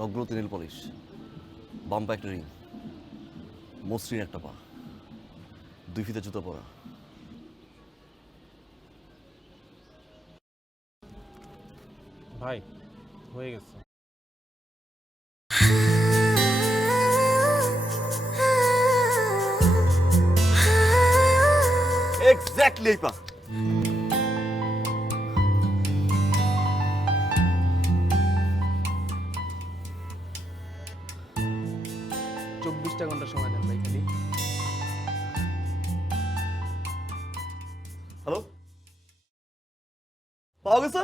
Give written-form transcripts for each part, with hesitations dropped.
নগ্নতি নীল polish, বাম পা একটা রিং, মসৃণ একটা পা, 2 ফিতে জুতো পরা। ভাই হয়ে গেছে। এক্স্যাক্টলি এই পা। 24টা ঘন্টা সময় দেন ভাই খালি। হ্যালো, পাওয়া গেছে?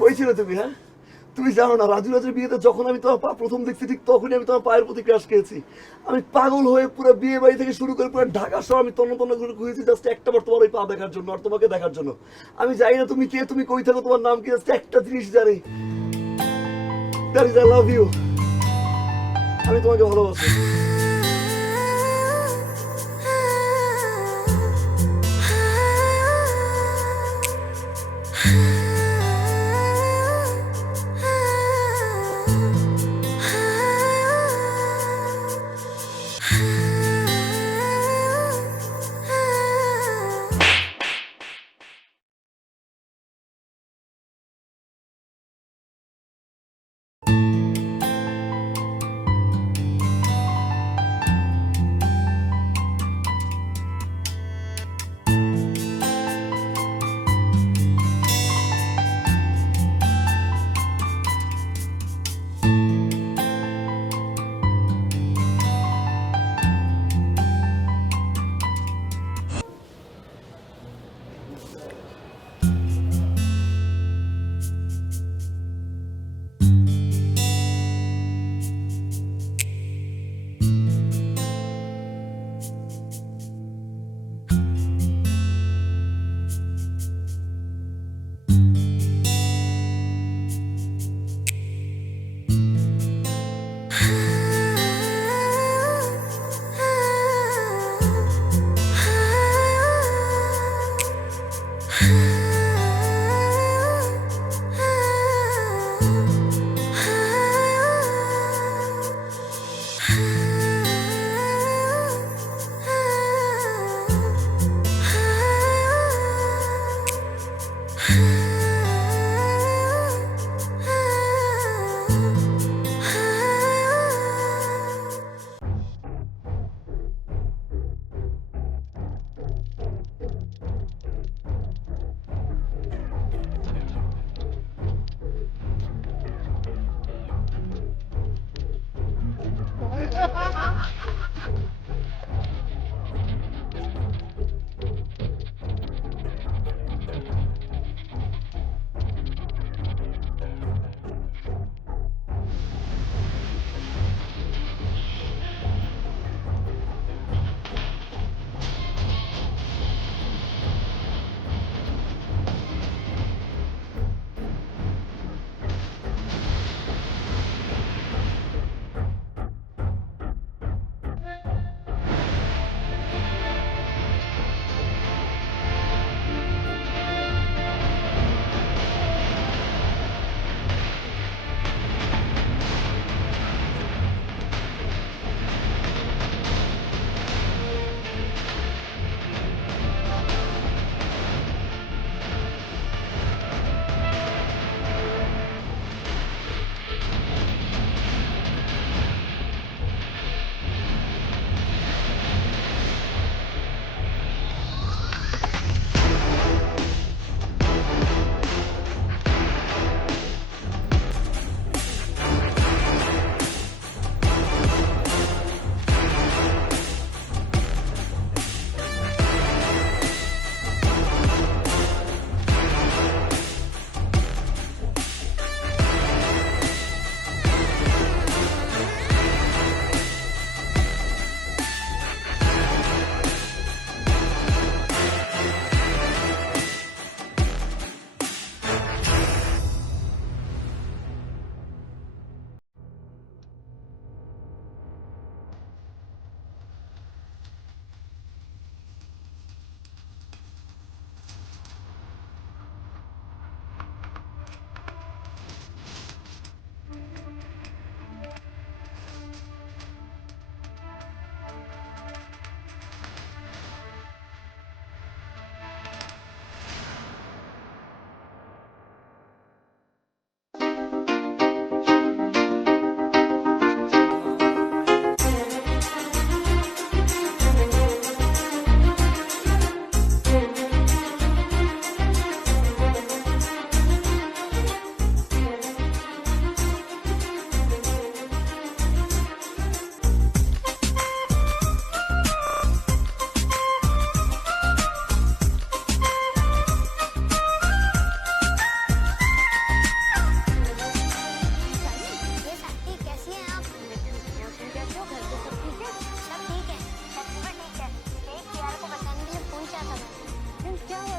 কই ছিল তুমি? হ্যাঁ, তুমি জানো না রাজু রাজের বিয়েতে যখন আমি তোমার পা প্রথম দেখছি ঠিক তখনই আমি তোমার পায়ের প্রতি ক্রাশ খেয়েছি। আমি পাগল হয়ে পুরো বিয়ে বাড়ি থেকে শুরু করে পুরো ঢাকা শহর আমি তন্ন তন্ন করে ঘুরেছি জাস্ট একটা বার তোমার ওই পা দেখার জন্য আর তোমাকে দেখার জন্য। আমি জানি না তুমি কে, তুমি কই থাকো, তোমার নাম কি, জাস্ট একটা জিনিস জানি, that is I love you. আমি তোমাকে ভালোবাসি।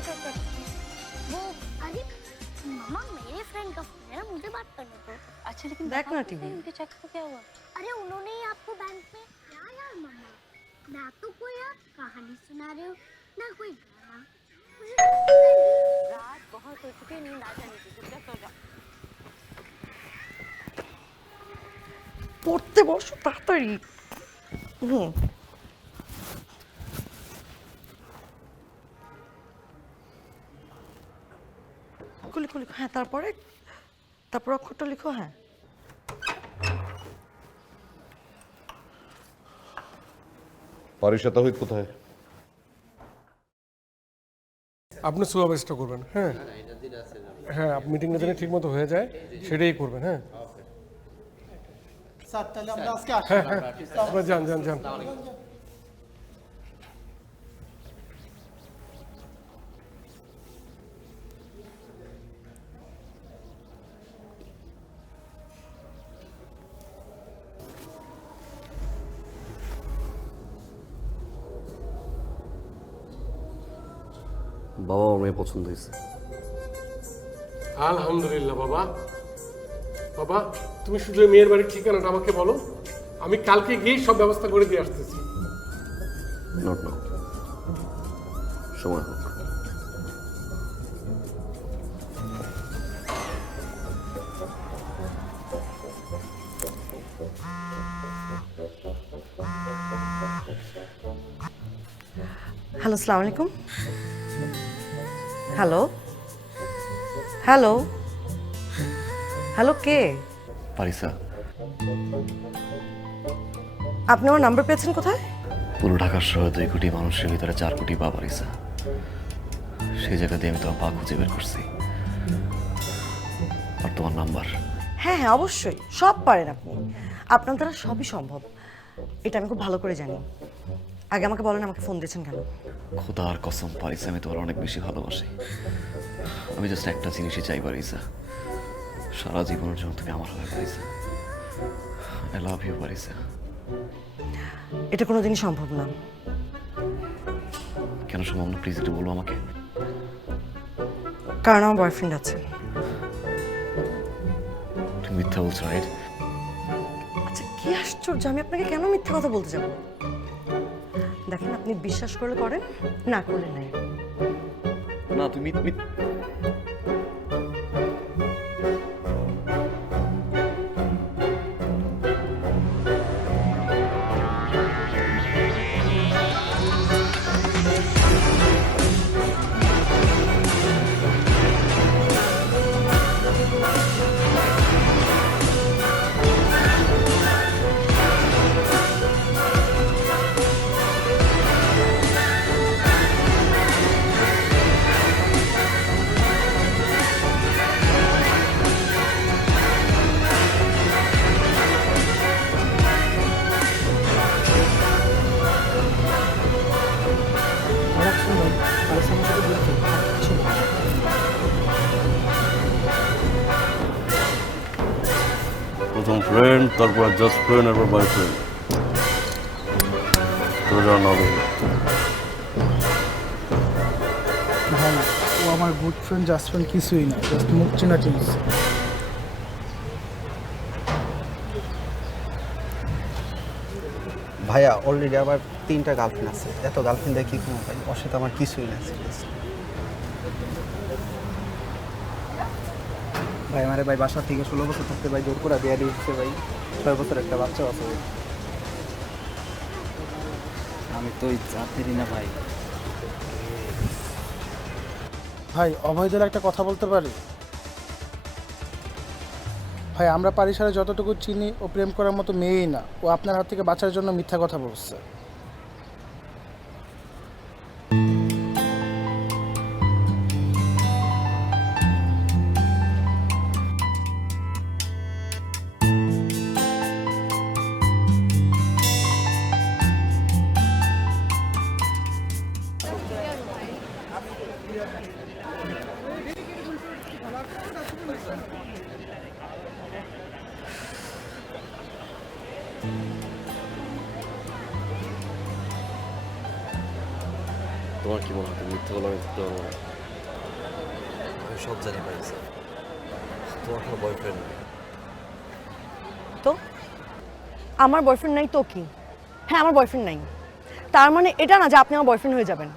वो अरे मामा मेरे फ्रेंड का फोन है ना, मुझे बात करने दो। अच्छा लेकिन देख ना बताओ टीवी। तो उनके चेक को क्या हुआ? अरे उन्होंने ही आपको बैंक में क्या यार मामा, ना तो कोई आप कहानी सुना रहे हो ना कोई गाना, मुझे तो पता ही नहीं। रात बहुत हो चुकी है, नींद आ जानी चाहिए, चुपचाप सो जाओ। পড়তে বসো তাড়াতাড়ি। হুম লিখো লিখো, হ্যাঁ তারপরে তারপর অক্ষরটা লিখো। হ্যাঁ পারিসা তাহিদ কোথায়? আপনি সুপারভাইজটা করবেন। হ্যাঁ হ্যাঁ, মিটিংটা যেন ঠিক মতো হয়ে যায় সেটাই করবেন। হ্যাঁ স্যার তাহলে আমরা আজকে আসি। হ্যাঁ হ্যাঁ, আপনারা যান যান যান। বাবা আমার মেয়ে পছন্দ হয়েছে। আলহামদুলিল্লাহ বাবা। বাবা তুমি শুধু এই মেয়ের বাড়ির ঠিকানাটা আমাকে বলো, আমি কালকে গিয়ে সব ব্যবস্থা করে দিয়ে আসতেছি। নট নাও, সময় হোক। হ্যালো, আসসালামু আলাইকুম। হ্যালো হ্যালো হ্যালো, কে? পারিসা, আপনি আমার নাম্বার পেয়েছেন কোথায়? পুরো ঢাকার শহরে 2 কোটি মানুষের ভিতরে 4 কোটি পা পারিসা। সেই জায়গা দিয়ে আমি তোমার পা খুঁজে বের করছি, আর তোমার নাম্বার। হ্যাঁ হ্যাঁ অবশ্যই, সব পারেন আপনি, আপনার দ্বারা সবই সম্ভব, এটা আমি খুব ভালো করে জানি। আগে আমাকে বলেন, আমাকে ফোন দিয়েছেন কেন? খোদার কসম পারিসা, আমি তোমার অনেক বেশি ভালোবাসি। আমি জাস্ট একটা জিনিসই চাই পারিসা, সারা জীবনের জন্য তুমি আমার হবে পারিসা। I love you পারিসা। এটা কোনোদিনই সম্ভব না। কেন সম্ভব না? প্লিজ একটু বলো আমাকে। কারণ আমার বয়ফ্রেন্ড আছে। তুমি মিথ্যা বলছো, রাইট? আচ্ছা কি আশ্চর্য, আমি আপনাকে কেন মিথ্যা কথা বলতে যাব? দেখেন, আপনি বিশ্বাস করলে করেন, না করলে নাই। না তুমি প্রথম ফ্রেন্ড, তারপর জাস্ট ফ্রেন্ড, তারপর বয়ফ্রেন্ড। তোরা নবে ভাই ও আমার গুড ফ্রেন্ড জাস্ট ফ্রেন্ড কিছুই না, জাস্ট মুখ চেনা চিনিস। ভাইয়া অলরেডি আমার 3টা গার্লফ্রেন্ড আছে, এত গার্লফ্রেন্ড দেখি কোনো ভাই, ওর সাথে আমার কিছুই না। ভাই আমার ভাই বাসা থেকে 16 বছর থাকতে ভাই জোর করে বিয়ে দিচ্ছে ভাই, 6 বছর একটা বাচ্চা আছে ভাই। আমি তো জাতিরি না ভাই। ভাই অভয়দের একটা কথা বলতে পারি? ভাই আমরা পারিসারে যতটুকু চিনি, ও প্রেম করার মতো মেয়েই না, ও আপনার হাত থেকে বাঁচার জন্য মিথ্যা কথা বলছে। তোমার কি মনে হয় তুমি মিথ্যা বলে আমি করতে পারবো না? সব জানি পারিসা, তোমার কোনো বয়ফ্রেন্ড নেই। তো আমার বয়ফ্রেন্ড নাই তো কি? হ্যাঁ, আমার বয়ফ্রেন্ড নাই, তার মানে এটা না যে আপনি আমার বয়ফ্রেন্ড হয়ে যাবেন।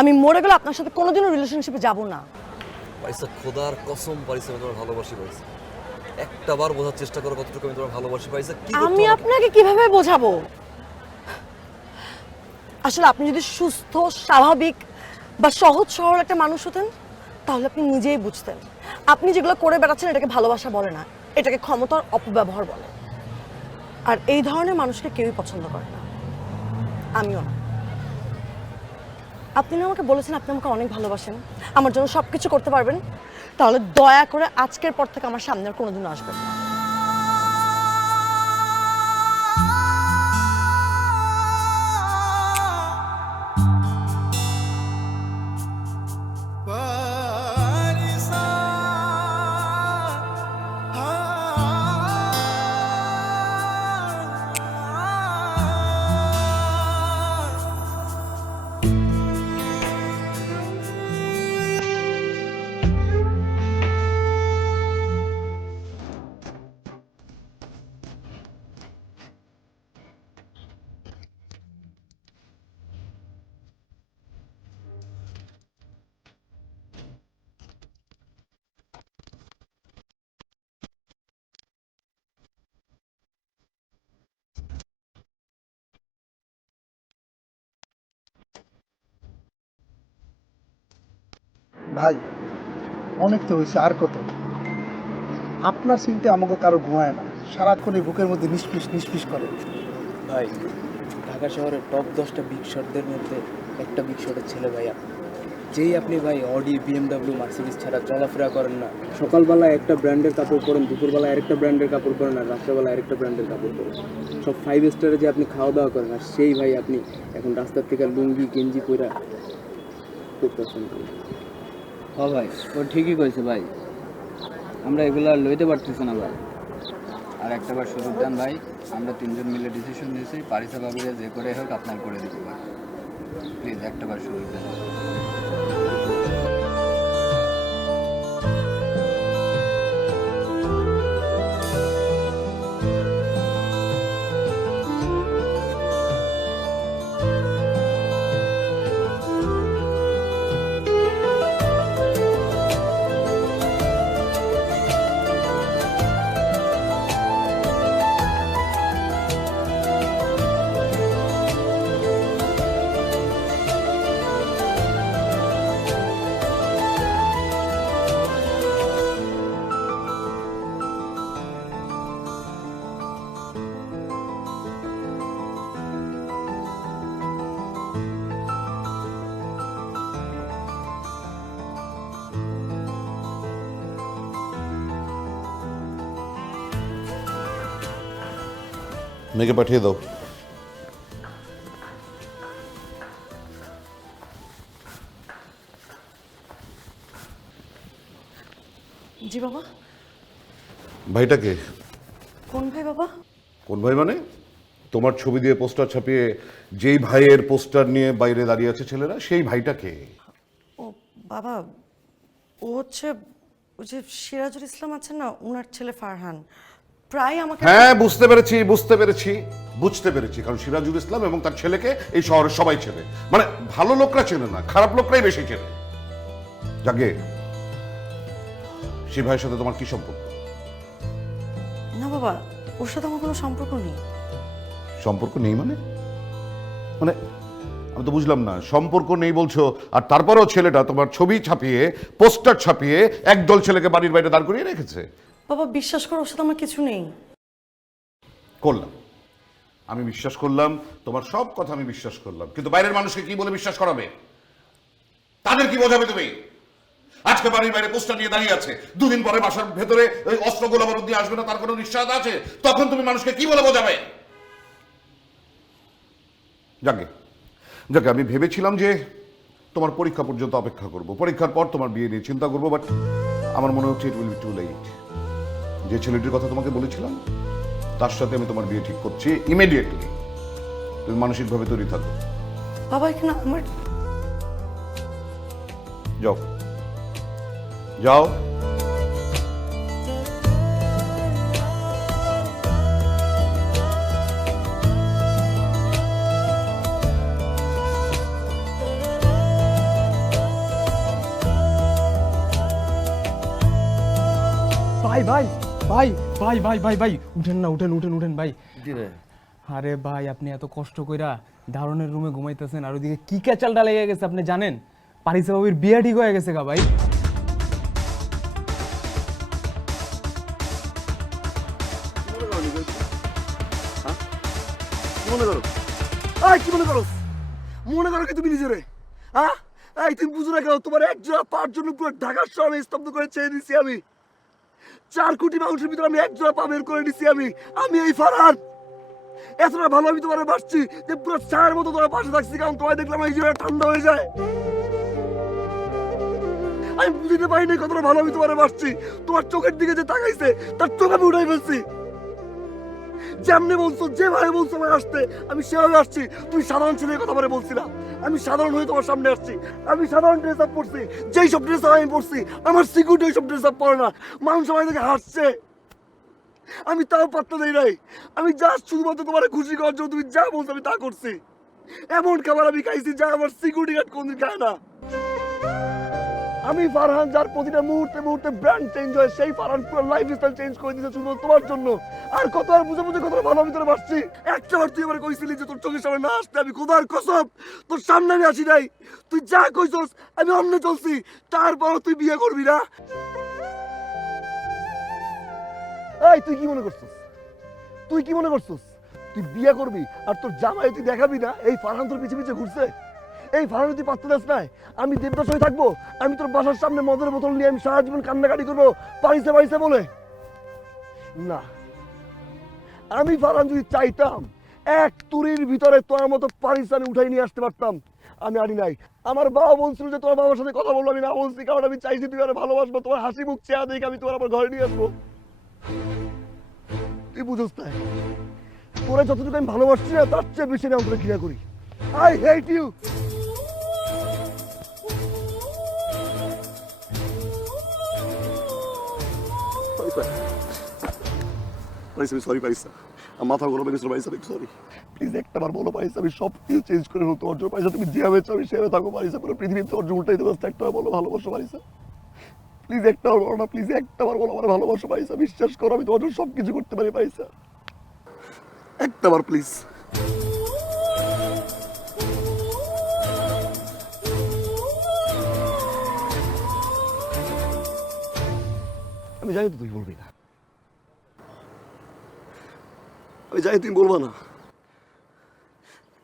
আমি মরে গেলে আপনার সাথে কোনোদিনও রিলেশনশিপে যাব না। পারিসা, খোদার কসম পারিসা, আমি তোমার ভালোবাসি পারিসা। একটা বার বোঝার চেষ্টা করো কতটুকু আমি তোমার ভালোবাসি পারিসা। কি করতে আমি হবে? আপনাকে কিভাবে বোঝাবো? আসলে আপনি যদি সুস্থ, স্বাভাবিক বা সহজ সরল একটা মানুষ হতেন তাহলে আপনি নিজেই বুঝতেন আপনি যেগুলো করে বেড়াচ্ছেন এটাকে ভালোবাসা বলে না, এটাকে ক্ষমতার অপব্যবহার বলে। আর এই ধরনের মানুষকে কেউই পছন্দ করে না, আমিও না। আপনি না আমাকে বলেছেন আপনি আমাকে অনেক ভালোবাসেন, আমার জন্য সব কিছু করতে পারবেন, তাহলে দয়া করে আজকের পর থেকে আমার সামনে আর কোনোদিনও আসবেন না। ভাই অনেক তো হয়েছে, আর কত? আপনার চিন্তা আমাকে কারো ঘুমায় না, সারাক্ষণ এই বুকের মধ্যে নিষ্পিস নিষ্পিস করে। ভাই ঢাকা শহরের টপ 10টা বিগ শটদের মধ্যে একটা বিগ শটের ছেলে ভাই আপনি। যেই আপনি ভাই অডি, BMW, মার্সিডিজ ছাড়া চলাফেরা করেন না, সকালবেলায় একটা ব্র্যান্ডের কাপড় পরেন, দুপুরবেলায় আরেকটা ব্র্যান্ডের কাপড় পরেন, আর রাত্রেবেলায় আরেকটা ব্র্যান্ডের কাপড় পরেন, সব 5 স্টারে যে আপনি খাওয়া দাওয়া করেন, আর সেই ভাই আপনি এখন রাস্তার থেকে লুঙ্গি গেঞ্জি পরা করতেছেন। হ্যাঁ ভাই, ও ঠিকই কইছে ভাই, আমরা এগুলো আর লইতে পারতেছি না ভাই। আর একটা বার সুযোগ দেন ভাই, আমরা 3 জন মিলে ডিসিশন নিয়েছি, পারিসা বাবুরে যে করে হোক আপনার করে দিব ভাই, প্লিজ একটা বার সুযোগ দেন। মেয়েকে পাঠিয়ে দাও। জি বাবা। ভাইটা কে? কোন ভাই বাবা? কোন ভাই মানে? তোমার ছবি দিয়ে পোস্টার ছাপিয়ে যেই ভাইয়ের পোস্টার নিয়ে বাইরে দাঁড়িয়ে আছে ছেলেরা, সেই ভাইটা কে? ও বাবা, ও হচ্ছে ওই যে সিরাজুল ইসলাম আছেন না, ওনার ছেলে ফারহান। প্রায় আমাকে হ্যাঁ, বুঝতে পেরেছি, কারণ সিরাজুল ইসলাম এবং তার ছেলেকে এই শহরের সবাই চেনে। মানে ভালো লোকরা চেনে না, খারাপ লোকরাই বেশি চেনে। যাকে সেই ভাইয়ের সাথে তোমার কি সম্পর্ক? না বাবা, ওর সাথে আমার কোনো সম্পর্ক নেই। সম্পর্ক নেই মানে? মানে আমি তো বুঝলাম না, সম্পর্ক নেই বলছো আর তারপরেও ছেলেটা তোমার ছবি ছাপিয়ে পোস্টার ছাপিয়ে একদল ছেলেকে বাড়ির বাইরে দাঁড় করিয়ে রেখেছে। বাবা বিশ্বাস করো, ওর সাথে আমার কিছু নেই। করলাম, আমি বিশ্বাস করলাম, তোমার সব কথা আমি বিশ্বাস করলাম, কিন্তু বাইরের মানুষকে কি বলে বিশ্বাস করাবে? তাদের কি বোঝাবে তুমি? আজকে বাড়ির বাইরে পোস্টার নিয়ে দাঁড়িয়ে আছে, দুদিন পরে বাসার ভেতরে ওই অস্ত্র গোলা বারুদ দিয়ে আসবে না, তার কোনো নিশ্চয়তা আছে? তখন তুমি মানুষকে কি বলে বোঝাবে? যাকে আমি ভেবেছিলাম যে তোমার পরীক্ষা পর্যন্ত অপেক্ষা করব, পরীক্ষার পর তোমার বিয়ে নিয়ে চিন্তা করবো, বাট আমার মনে হচ্ছে it will be too late. যে ছেলেটির কথা তোমাকে বলেছিলাম তার সাথে আমি তোমার বিয়ে ঠিক করছি ইমিডিয়েটলি। তুমি মানসিকভাবে তৈরি থাকো। বাবা এখানে আমার যাও যাও। ভাই ভাই ভাই ভাই ভাই ভাই ভাই উঠেন না, উঠেন উঠেন উঠেন ভাই। আরে ভাই আপনি এত কষ্ট কইরা দারুণের রুমে ঘুমাইতেছেন আর ওইদিকে কি ক্যাচালটা লেগে গেছে আপনি জানেন? পারিসা বাবির বিয়ে ঠিক হয়ে গেছে গা ভাই। মনে করো কি মনে করো? মনে করো কি তুমি নিজেরে? হ্যাঁ এই তুমি বুঝো না কেন? তোমার এক জোড়া পার জন্য পুরো ঢাকার শহর আমি স্তব্ধ করে ছেড়ে দিছি। আমি 4 কোটি মানুষের ভিতরে আমি এক জোড়া পা বের করে দিছি। আমি এই ফারহান এতটা ভালো আমি তোমার বাসছি যে পুরো ছায়ের মতো তোমার পাশে থাকছি, কারণ তোমায় দেখলাম এই জীবনে ঠান্ডা হয়ে যায়। আমি বুঝতে পারিনি কতটা ভালো আমি তোমার বাসছি। তোমার চোখের দিকে যে তাকাইছে তার চোখ আমি উঠাই ফেলছি। যেমনি বলছো, যেভাবে বলছো আমার আসতে, আমি সেভাবে আসছি। তুমি সাধারণ ছেলের কথা বলে বলছিলাম, আমি সাধারণ হয়ে তোমার সামনে আসছি। আমি সাধারণ ড্রেস আপ পরছি, যেই সব ড্রেস আপ আমি পরছি আমার সিকিউরিটি ওই সব ড্রেস আপ পরে না। মানুষ আমার থেকে হাসছে, আমি তাও পাত্তা দেই নাই। আমি জাস্ট শুধুমাত্র তোমার খুশি করার জন্য তুমি যা বলছো আমি তা করছি। এমন খাবার আমি খাইছি যা আমার সিকিউরিটি গার্ড কোনদিন খায় না। আমি ফারহান যার প্রতিটা মুহূর্তে মুহূর্তে ব্র্যান্ড চেঞ্জ হয়, সেই ফারহান পুরো লাইফস্টাইল চেঞ্জ করে দিয়েছে শুধু তোমার জন্য। আর কত আর বুঝে বুঝে কত ভালো ভিতরে বাসছি। একটাবার তুই আমার কইছিলি যে তোর চোখের সামনে না আসতে, আমি খোদার কসম তোর সামনে আমি আসি নাই। তুই যা কইছস আমি অন্য চলছি, তারপরও তুই বিয়ে করবি না। এই তুই কি মনে করছিস? তুই কি মনে করছিস তুই বিয়ে করবি আর তোর জামাই তুই দেখাবি না? এই ফারহান তোর পিছে পিছে ঘুরছে। এই ফারহান তুই পাত্তা দাস নাই। আমি দেবদাস হয়ে থাকবো? আমি তোর বাসার সামনে মদের বোতল নিয়ে আমি সারা জীবন কান্নাকাটি করবো পারিসে পারিসে বলে? না, আমি ফারহান যদি চাইতাম এক তুরির ভিতরে তোর মতো পারিসে আমি উঠাই নিয়ে আসতে পারতাম। আমি আনি নাই। আমার বাবা বলছিল যে তোমার বাবার সাথে কথা বলবো, আমি না বলছি, কারণ আমি চাইছি তুমি আর ভালোবাসবো। তোমার হাসি মুখ চেয়া দেখে আমি তোমার আমার ঘরে নিয়ে আসবো। তুই বুঝোস না, তোরা যতটুকু আমি ভালোবাসছি না তার চেয়ে বেশি আমি তোরা ঘৃণা করি। I hate you. সরি পারিস, মাথা গরম হয়ে গেছিল পারিস, সরি। প্লিজ একটাবার বলো পারিস, আমি সব কিছু চেঞ্জ করে হতো অর্জন পারিস। তুমি যেভাবে চাও আমি সেভাবে থাকো পারিস। পুরো পৃথিবীতে অর্জন উল্টাই দেবো। একটাবার বলো ভালোবাসো পারিস। প্লিজ একটাবার বলো না, প্লিজ একটাবার বলো আমার ভালোবাসো পারিস। বিশ্বাস করো আমি তোমার জন্য সব কিছু করতে পারি পারিস। একটাবার প্লিজ। আমি জানি তো তুই বলবি না, আমি জানি তুমি বলবো না,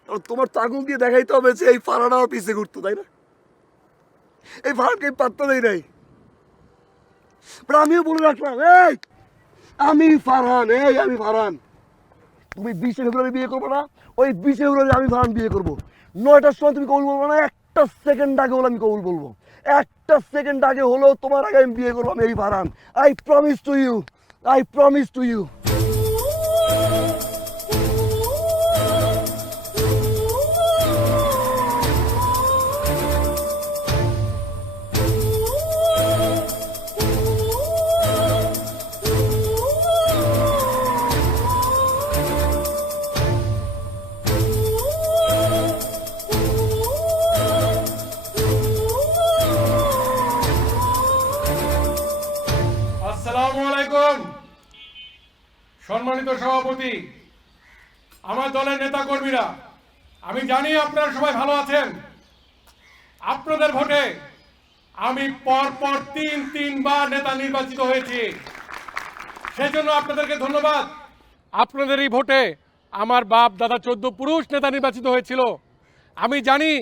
কারণ তোমার তাগুল দিয়ে দেখাইতে হবে যে এই ফারহান আমার পিছে ঘুরতো, তাই না? এই ফারহানকে পাত্তা দেই নাই। আমিও বলে রাখলাম এই আমি ফারহান, আমি ফারহান। তুমি 20 ফেব্রুয়ারি বিয়ে করবো না? ওই 20 ফেব্রুয়ারি আমি ফারহান বিয়ে করবো। 9টার সময় তুমি কবুল বলবো না? একটা সেকেন্ড আগে হলো আমি কবুল বলবো। একটা সেকেন্ড আগে হলো তোমার আগে আমি বিয়ে করবো। আমি এই Farhan. I promise to you, I promise to you. আসসালামু আলাইকুম। সম্মানিত সভাপতি, আমার দলের নেতা কর্মীরা, আমি জানি আপনারা সবাই ভালো আছেন। আপনাদের ভোটে আমি পরপর 3বার নেতা নির্বাচিত হয়েছি, সেজন্য আপনাদেরকে ধন্যবাদ। আপনাদের এই ভোটে আমার বাপ দাদা 14 পুরুষ নেতা নির্বাচিত হয়েছিল। আমি জানি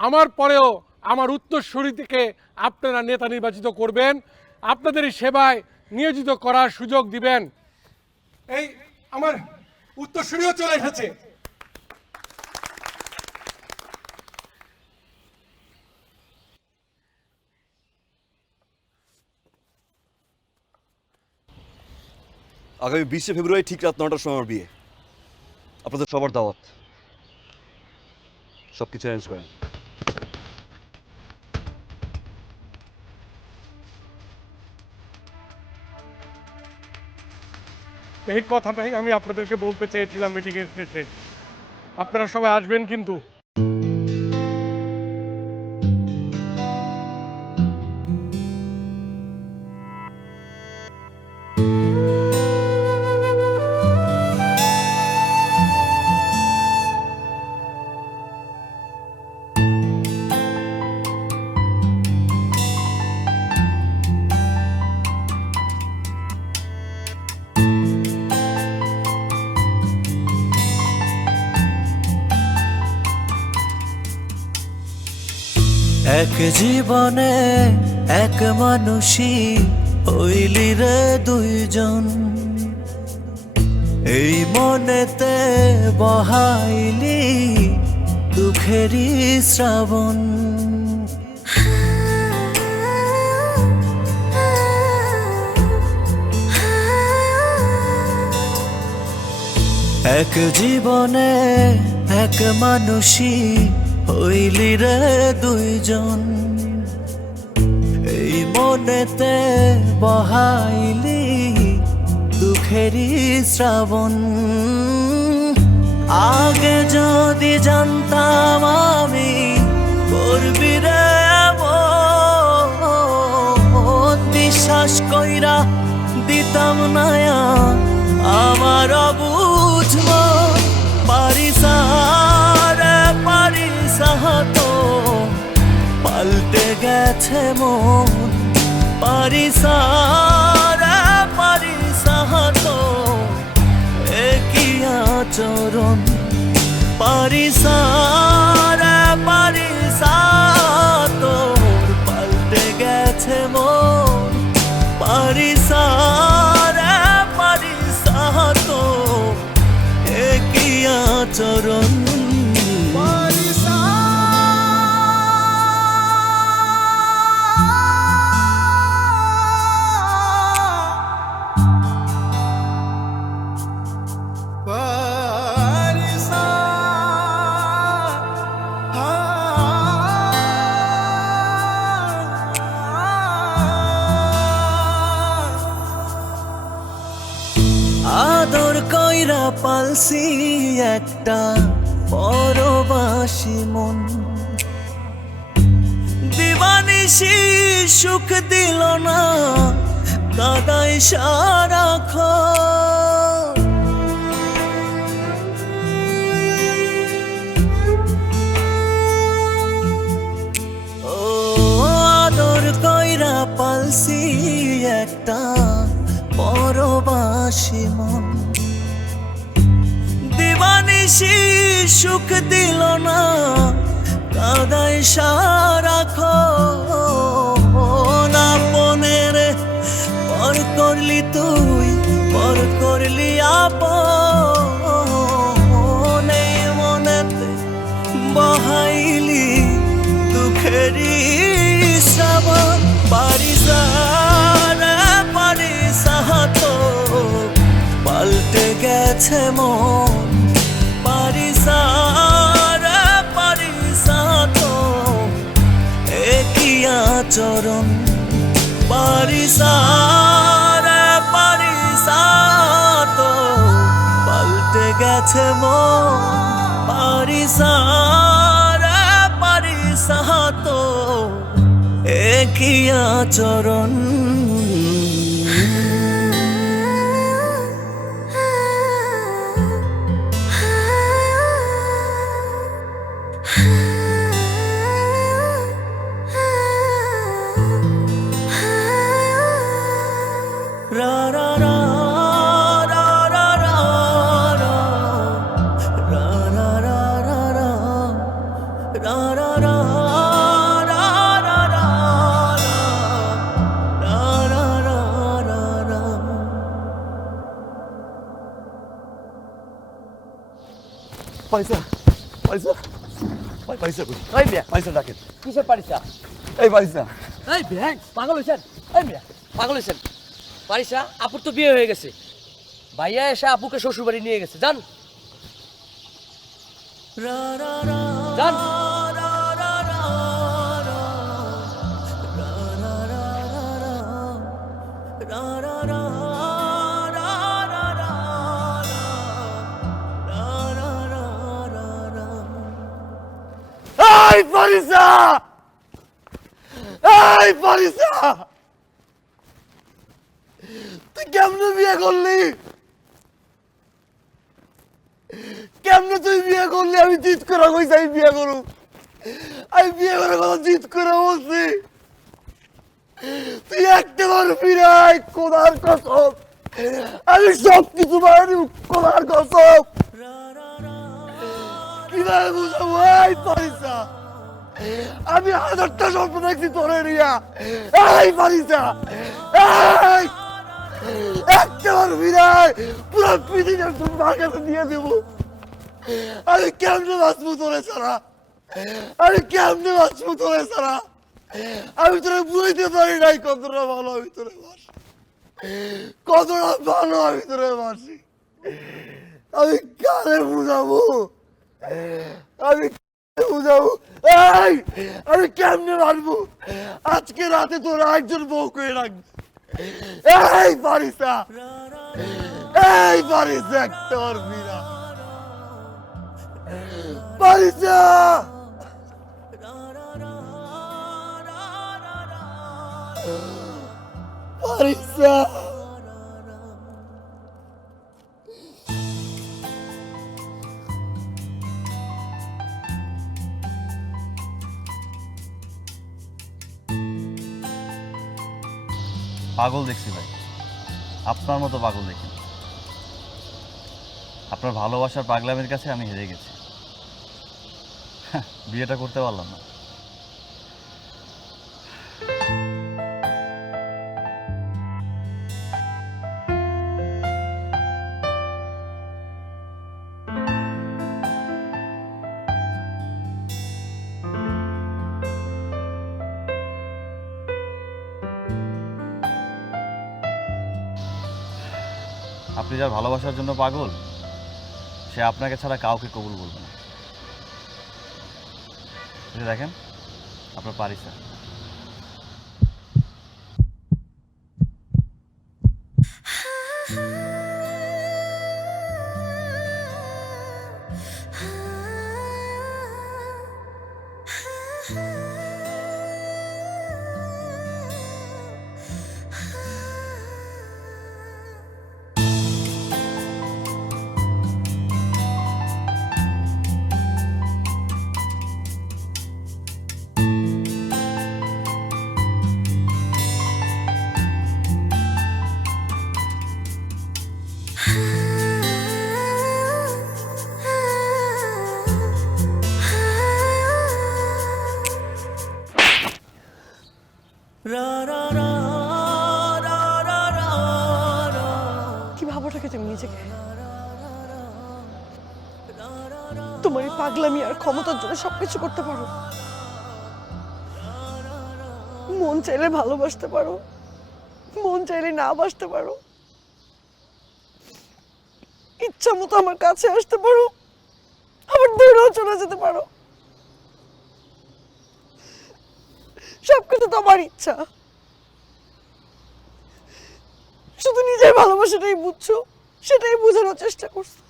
আমার পরেও আমার উত্তরসূরি থেকে আপনারা নেতা নির্বাচিত করবেন, আপনাদের এই সেবায় নিয়োজিত করার সুযোগ দিবেন। এই আমার উত্তরসূরিও চলে এসেছে। আগামী 20 ফেব্রুয়ারি ঠিক রাত 9টার সময় আমার বিয়ে। আপনাদের সবার দাওয়াত, সব কিছু অ্যারেঞ্জ করেন। এই কথাটাই আমি আপনাদেরকে বলতে চেয়েছিলাম মিটিংয়ের শেষে। আপনারা সবাই আসবেন কিন্তু। এক জীবনে এক মানুষই হইলি রে দুইজন, এই মনেতে বহাইলি দুঃখেরই শ্রাবণ। এক জীবনে এক মানুষই হইলি রে দুইজন, এই মনেতে বহাইলি দুঃখেরই শ্রাবণ। আগে যদি জানতাম আমি করবি রে এমন, বিশ্বাস কইরা দিতাম না আমার অবুঝ মন। পারিসা রে পারিসা তো পাল্টে গেছে মন, পারিসা রে পারিসা তো একই আচরণ। পারিসা রে পারিসা তো পাল্টে গেছে মন, পারিসা রে পারিসা তো একই আচরণ। আদর কইরা পালসি একটা পরবাসী মন, দিবানিশি সুখ দিল না কাদাই সারাক্ষণ। ও আদর কইরা পালসি একটা পরবাসী মন, দিবানিশি সুখ দিল না কাদাই সারাক্ষণ। আপনের পর করলি তুই, পর করলি আপন, এই মনেতে বহাইলি দুঃখেরই শ্রাবণ। পারিসা রে পারিসা তো পাল্টে গেছে মন, পারিসা রে পারিসা তো একই আচরণ। পারিসা রে পারিসা তো পাল্টে গেছে মন, পারিসা রে পারিসা তো একই আচরণ। রা রা রা রা রা রা রা রা রা রা রা রা রা রা রা পয়সা পয়সা পয়সা কই? ওই মিয়া পয়সা ডাকেন। কিসের পারিসা? এই পয়সা এই বিহাই পাগল হয়েছেন? এই মিয়া পাগল হয়েছেন? পারিসা আপুর তো বিয়ে হয়ে গেছে, ভাইয়া এসে আপুকে শ্বশুর বাড়ি নিয়ে গেছে। যান যান। এই ফারিসা, এই ফারিসা, তুই কেমনে বিয়ে করলি? কেমনে তুই বিয়ে করলি? আমি জিদ করে কইছি আমি বিয়ে করু, আমি বিয়ে করার কথা জিদ করে বলছি, তুই একটা বার ফিরাই, খোদার কসম আমি সব কিছু মানি, খোদার কসম। কিভাবে বুঝাবো? এই ফারিসা, আমি 1000টা স্বপ্ন দেখছি তোরে নিয়া। এই ফারিসা, এই একটা বার ফিরাই, পুরো পৃথিবী তোমার কাছে দিয়ে দেবো। আমি কেমনে বাঁচবো তোরে ছাড়া? আমি কেমনে বাঁচবো তোরে ছাড়া? আমি তোরে বুঝতে পারি নাই কতটা ভালো আমি তোরে বাসি, কতটা ভালো আমি তোরে বাসি। আমি কারে বুঝাবো? আমি বুঝাবো? এই আমি কেমনে বাঁচবো? আজকে রাতে তোর একজন বউ করে রাখবে। এই ফারিসা, এই ফারিসা, একটা বার ফিরা ফারিসা। ফারিসা, পাগল দেখছি ভাই, আপনার মতো পাগল দেখি। আপনার ভালোবাসার পাগলামের কাছে আমি হেরে গেছি, বিয়েটা করতে পারলাম না। আপনি যার ভালোবাসার জন্য পাগল, সে আপনাকে ছাড়া কাউকে কবুল বলবে না। দেখেন আপনার পারিসা। কি ভাবোটাকে তুমি নিজেকে? তোমার এই পাগলামি আর ক্ষমতার জন্য সবকিছু করতে পারো। মন চাইলে ভালোবাসতে পারো, মন চাইলে না বাসতে পারো, ইচ্ছা মতো আমার কাছে আসতে পারো, আবার দূরেও চলে যেতে পারো। সবকিছু তোমার ইচ্ছা, শুধু নিজের ভালোবাসাটাই বুঝছো, সেটাই বোঝানোর চেষ্টা করছো।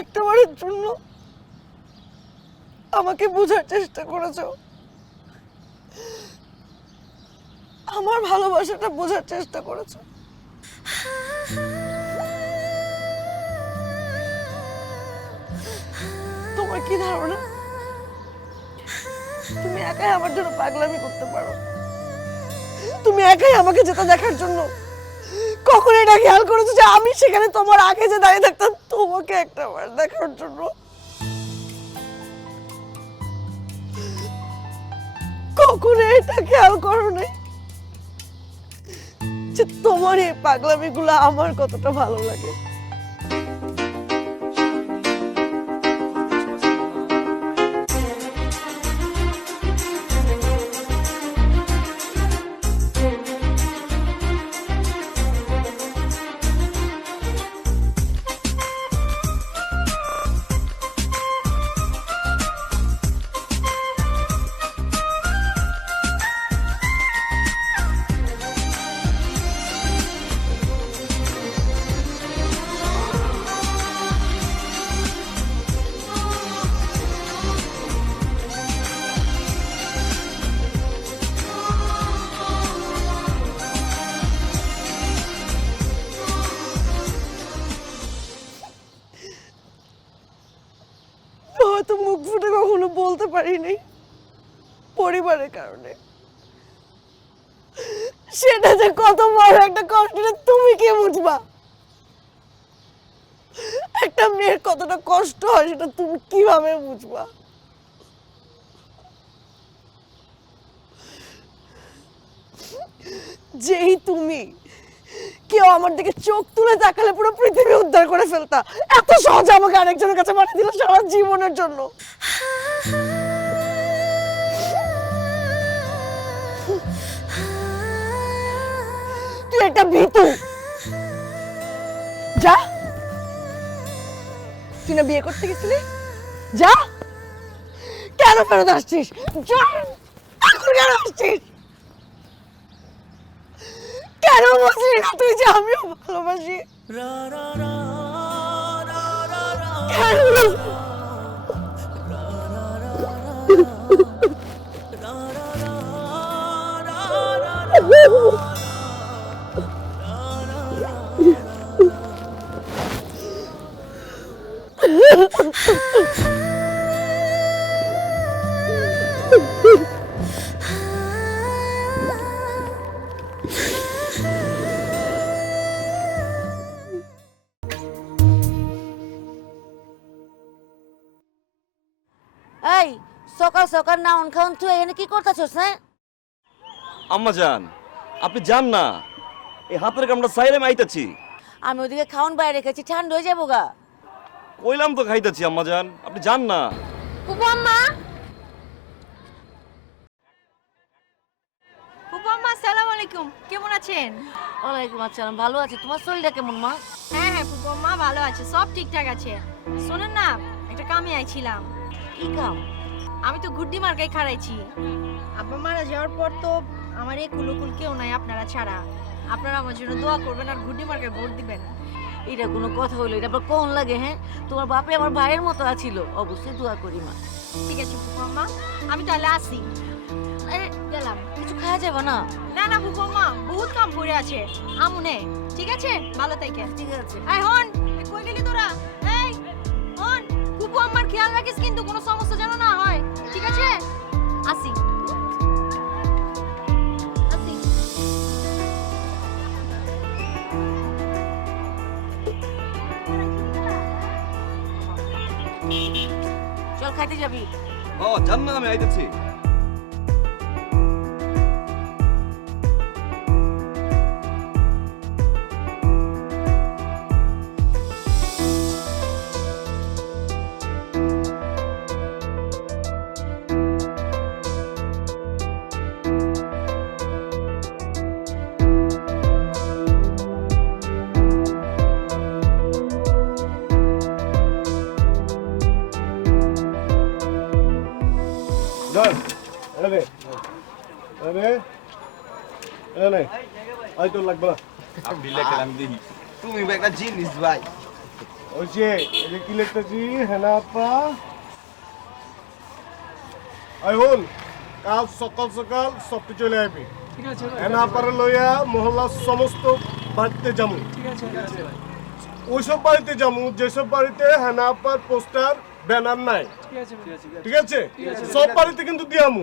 একটা বারের জন্য আমাকে বোঝার চেষ্টা করেছো, আমার ভালোবাসাটা বোঝার চেষ্টা করেছো। তোমার কি ধারণা তুমি একাই আমার জন্য পাগলামি করতে পারো? তুমি একাই আমাকে যেতে দেখার জন্য কখন এটা খেয়াল করেছো যে আমি সেখানে তোমার আগে যে দাঁড়িয়ে থাকতাম তোমাকে একটা বার দেখার জন্য? কখনো এটা খেয়াল করো নাই যে তোমার এই পাগলামিগুলো আমার কতটা ভালো লাগে? বলতে পারিনি পরিবারের কারণে। সেটা যে কত বড় একটা কষ্ট তুমি কি বুঝবা? একটা মেয়ের কতটা কষ্ট হয় সেটা তুমি কিভাবে বুঝবা? যেই তুমি কেউ আমার দিকে চোখ তুলে তাকালে পুরো পৃথিবী উদ্ধার করে ফেলতা, এত সহজে আমাকে আরেকজনের কাছে পাঠিয়ে দিল সারা জীবনের জন্য। তুই একটা ভীতু। যা, তুই না বিয়ে করতে গেছিলি? যা, কেন ফেরত আসছিস? যা, এখন কেন আসছিস? কেন বুঝলি না তুই যে আমিও ভালোবাসি? এই সকাল সকাল নাউন খাউন তুই এখানে কি করতেছস? হ্যাঁ আম্মা জান, আপনি যান না, এই হাতের কামটা সাইরে আইতাছি। আমি ওদিকে খাউন বাইরে রেখেছি, ঠান্ডা হয়ে যাবো গা। কইলাম তো খাইতাছি আম্মা জান, আপনি যান না। ফুপু আম্মা, ফুপু আম্মা আসসালামু আলাইকুম, কেমন আছেন? ওয়ালাইকুম আসসালাম, ভালো আছি। তোমার শরীরটা কেমন মা? হ্যাঁ হ্যাঁ ফুপু আম্মা ভালো আছে, সব ঠিকঠাক আছে। শোনেন না, একটা কামে আইছিলাম। কি কাম? আমি তো গুড্ডি মার্কায় খাড়াইছি। আব্বা মারা যাওয়ার পর তো আমার এই কুলুকুল কেউ নাই আপনারা ছাড়া। আপনারা আমার জন্য দোয়া করবেন আর গুড্ডি মার্কায় ভোট দিবেন। এটা কোনো কথা হইলো? এটা আবার কোন লাগে? হ্যাঁ, তোমার বাপে আমার ভাইয়ের মতো আছিল, অবশ্যই দোয়া করি মা। ঠিক আছে ফুপু আম্মা, আমি তাহলে আসি। আরে গেলাম। কিছু খাওয়া যাবে না? না না ফুপু আম্মা, বহুত কাম পড়ে আছে আমুনে। ঠিক আছে, ভালো থাইকে। ঠিক আছে। এই হন, এই কই গেলি তোরা? এই হন, ফুপু আম্মার খেয়াল রাখিস কিন্তু কোনো সমস্যা যেন না হয়। ঠিক আছে, আসি। আসি। চল খাইতে যাবি? ও যান না, আমি আইতাছি। তুমি একটা জিনিস ভাই, ওই যে কি লিখতেছি হেনা আপা, হন কাল সকাল সকাল সবটি চলে আসবি। ঠিক আছে হেনা আপারে লইয়া মহল্লার সমস্ত বাড়িতে যাবো। ঠিক আছে ওইসব বাড়িতে যাবো যেসব বাড়িতে হেনা আপার পোস্টার ব্যানার নাই। ঠিক আছে, সব বাড়িতে কিন্তু দিয়ামু।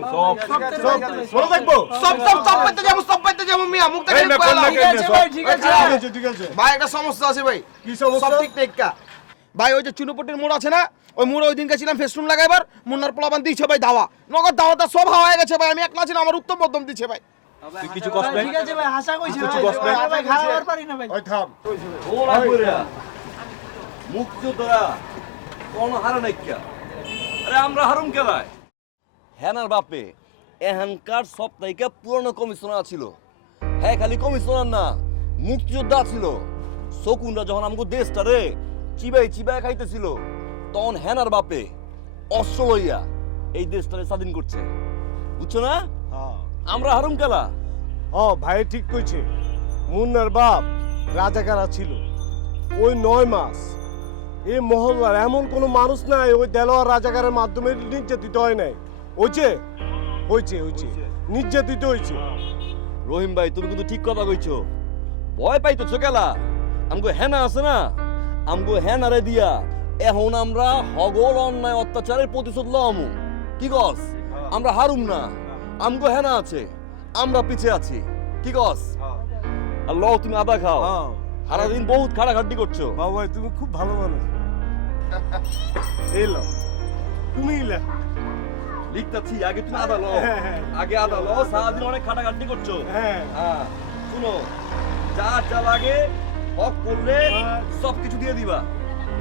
সব মনে থাকবো। সব সব সব পাইতে যাবো, সব পাইতে যাবো মিয়া, মুখ থেকে কইলাম। ঠিক আছে ভাই, ঠিক আছে ঠিক আছে ভাই, একটা সমস্যা আছে ভাই। কি সমস্যা? সব ঠিক টেক্কা ভাই, ওই যে চুনুপট্টির মোড় আছে না, ওই মোড়ে ওই দিন গেছিলাম ফেস্টুন লাগাইবার, মুন্নার পোলাবান দিয়েছে ভাই দাওয়া, নগদ দাওয়াটা সব হাওয়া হয়ে গেছে ভাই। আমি একলা ছিলাম, আমার উত্তম মধ্যম দিচ্ছে ভাই। কিছু কষ্ট নাই? ঠিক আছে ভাই, হাসা কইছে ভাই, খাওয়ার পারি না ভাই। ওই থাম। ওরা কইরা মুক্তিযোদ্ধারা কোন হারে নাই কে? আরে আমরা হারুম কেলায় হেনার বাপে এখানকার সপ্তাহিকা পুরনো কমিশনার ছিল। হ্যাঁ, খালি কমিশনার না, মুক্তিযোদ্ধা ছিল। শকুনরা যখন আমাকে দেশটা রে চিবাই চিবাই খাইতেছিল, তখন হেনার বাপে অস্ত্র লইয়া এই দেশটারে স্বাধীন করছে, বুঝছো না? আমরা হারুম কেলা। ও ভাই ঠিক কইছে, মুন্নার বাপ রাজাকারা ছিল। ওই 9 মাস এই মহল্লার এমন কোনো মানুষ নাই ওই দেলোয়ার রাজাকারের মাধ্যমে নির্যাতিত হয় নাই। হইছে হইছে হইছে নির্যাতিত হইছে। রহিম ভাই, তুমি কিন্তু ঠিক কথা কইছো। ভয় পাইতেছো কেলা? আমগো হেনা আছে না, আমগো হেনারে দিয়া এখন আমরা হগল অন্যায় অত্যাচারের প্রতিশোধ লমু। কি কস আমরা হারুম না, আমগো হেনা আছে, আমরা পিছে আছি, কি কস? আর লও তুমি আদা খাও, সারাদিন বহুত খাটাখাটি করছো। বাবা তুমি খুব ভালো মানুষ। এই লো তুমি লিখতাছি, আগে তুমি আদা লও, আগে আদা লও, সারাদিন অনেক খাটাখাটি করছো। হ্যাঁ শুনো, যা যা লাগে হক করলে সবকিছু দিয়ে দিবা।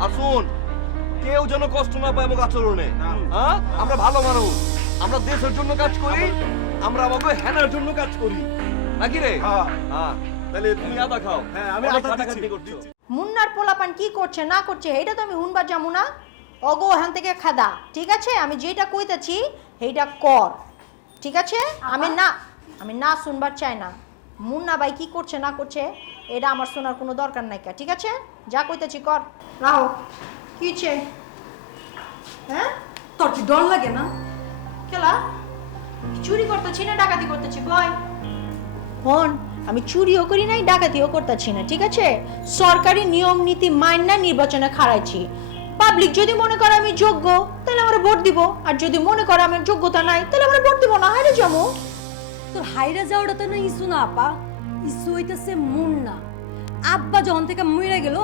আর শুন, কেউ যেন কষ্ট না পায় আমাকে আচরণে। হ্যাঁ আমরা ভালো মানুষ, আমরা দেশের জন্য কাজ করি, আমরা আমাকে হেনার জন্য কাজ করি, নাকি রে? হ্যাঁ তাহলে তুমি আদা খাও, আমি খাটাখাটি করছো। মুন্নার পোলাপান কি করছে না করছে এইটা তো আমি হুনবার যাবো না। অগো ওখান থেকে খাদা, ঠিক আছে? আমি যেটা কইতেছি সেইটা কর, ঠিক আছে? আমি না শুনবার চাই না। মুন্না ভাই কি করছে না করছে এটা আমার শোনার কোনো দরকার নাই, ঠিক আছে? যা কইতেছি কর। রাহো কি হচ্ছে? হ্যাঁ তোর কি ডর লাগে না? খেলা চুরি করতেছি না ডাকাতি করতেছি বয়? হন, আমি চুরিও করি নাই ডাকাতিও করতেছি না, ঠিক আছে? সরকারি নিয়ম নীতি মাইন না নির্বাচনে খাড়াইছি। পাবলিক যদি মনে করে আমি যোগ্য তাহলে আমরা ভোট দিব, আর যদি মনে করে আমার যোগ্যতা নাই তাহলে আমরা ভোট দিব না। হাইরে যাবো। তোর হাইরা যাওয়াটা তো না ইস্যু না আপা, ইস্যু হইতেছে মুন্না। আব্বা যখন থেকে মরে গেল,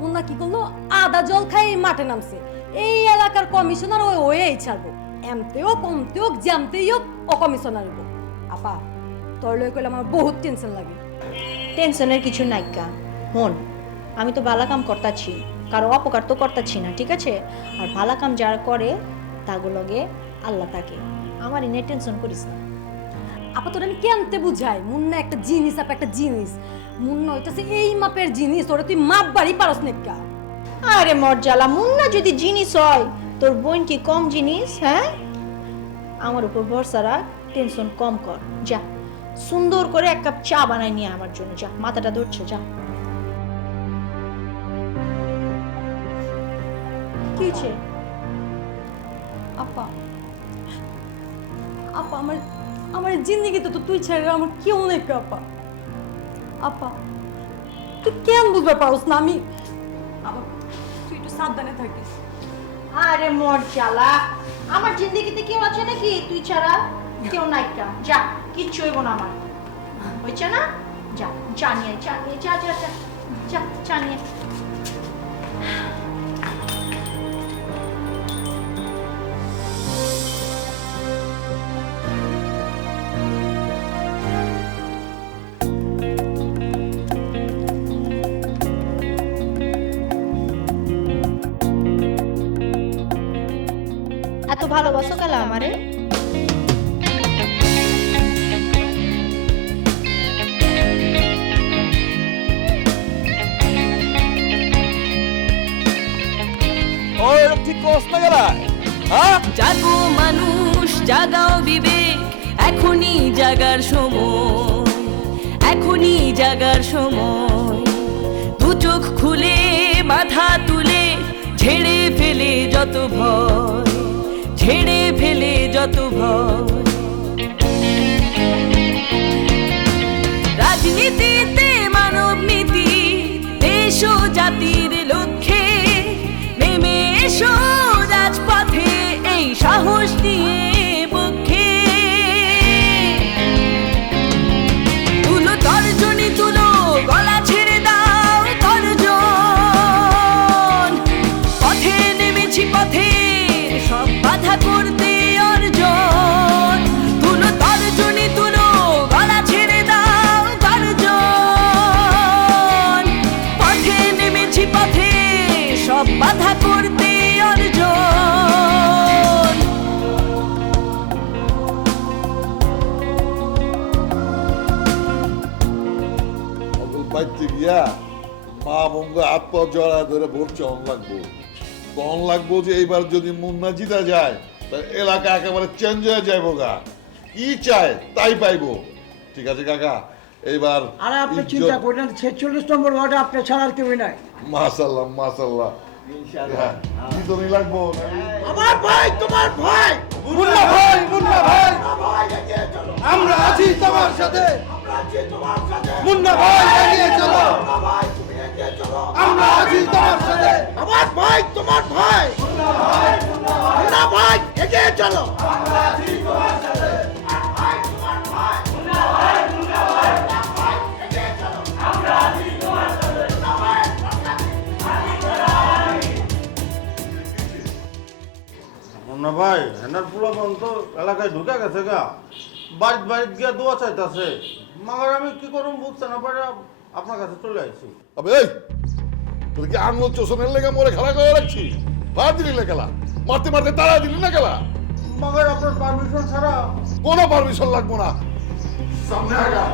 মুন্না কি করলো? আদা জল খাই এই মাঠে নামছে। এই এলাকার কমিশনার ওই হয়েই ছাড়বো, এমতে হোক কমতে হোক জামতেই হোক ও কমিশনার হইব। আপা তোর লই কইলে আমার বহুত টেনশন লাগে। টেনশনের কিছু নাই কা। হন, আমি তো ভালো কাম করতাছি, কারো অপকার তো করতাছি না, ঠিক আছে? আর ভালো কাম যারা করে তাগুলোগে আল্লাহ তাকে, আমার ইনে টেনশন করিস না। আপা তোর আমি কেনতে বুঝাই? মুন্না একটা জিনিস, আপা একটা জিনিস। মুন্না হইতেছে এই মাপের জিনিস, ওরা তুই মাপ বাড়ি পারস না। আরে মর্যালা, মুন্না যদি জিনিস হয় তোর বোন কি কম জিনিস? হ্যাঁ, আমার উপর ভরসা রাখ, টেনশন কম কর। যা সুন্দর করে এক কাপ চা বানাই নিয়ে আমার জন্য, যা। মাথাটা ধরছে, যা। কি হয়েছে? আপা আপা আমার জিন্দেগিতে তো তুই ছেড়ে আমার কেউ নেই আপা। আপা তুই কেন বুঝতে পারস না? আমি তুই একটু সাবধানে থাকিস। আরে মর্যালা, আমার জিন্দেগিতে কেউ আছে নাকি তুই ছাড়া? কেউ নাই কা। যা, কিচ্ছু হইব না আমার, হয়েছে না? যা চা নিয়ে, চা নিয়ে, চা যা যা যা চা নিয়ে। এত ভালোবাসো কেলা আমারে? ওই ঠিক কস না গেলা? হ্যাঁ জাগো মানুষ, জাগাও বিবেক, এখনই জাগার সময়, এখনই জাগার সময়। দু চোখ খুলে মাথা তুলে ঝেড়ে ফেলে যত ভয়, ঝেড়ে ফেলে যত ভয়। রাজনীতিতে মানব নীতি, দেশ ও জাতির লক্ষ্যে নেমে এসো রাজপথে, এই সাহস নিয়ে পক্ষে। তুলো তর্জনী তুলো, গলা ছেড়ে দাও তর্জন। পথে নেমেছি পথে সব বাধা করতে অর্জন। তুলো তর্জনী তুলো, গলা ছেড়ে দাও তর্জন। পথে নেমেছি পথে সব বাধা করতে অর্জন। বাইতে গিয়া মা বঙ্গ আত্মা জড়া ধরে ভোট চাওয়ান লাগবো। তখন লাগবো যে এইবার যদি মুন্না জিতা যায় তাহলে এলাকা একেবারে চেঞ্জ হয়ে যাইবো গা। কি চায় তাই পাইবো। ঠিক আছে কাকা, এইবার আরে আপনি চিন্তা করেন, 46 নম্বর ওয়ার্ডে আপনি ছাড়ার কেউ নাই। মাশাআল্লাহ মাশাআল্লাহ, ইনশাআল্লাহ জিতনি লাগবো। আমার ভাই, তোমার ভাই, মুন্না ভাই, মুন্না ভাই, আমরা আছি তোমার সাথে। মুন্না ভাই এগিয়ে চলো, আমরা আছি তোমার সাথে। আমার ভাই, তোমার ভাই, মুন্না ভাই এগিয়ে চলো। মুন্না ভাই হেনার পোলাপান তো এলাকায় ঢুকে গেছে গা, বাড়িতে বাড়িতে গিয়ে দোয়া চাইতেছে। মাগার আমি কি করুম বুঝতে না পারে আপনার কাছে চলে আসছি। আবে এই তুই কি আঙুল চোষণের লেগে মরে খেলা করে রাখছি? ভাত দিলি না খেলা, মারতে মারতে তারা দিলি না খেলা। মাগার আপনার পারমিশন ছাড়া কোনো পারমিশন লাগবো না, সামনে আগা।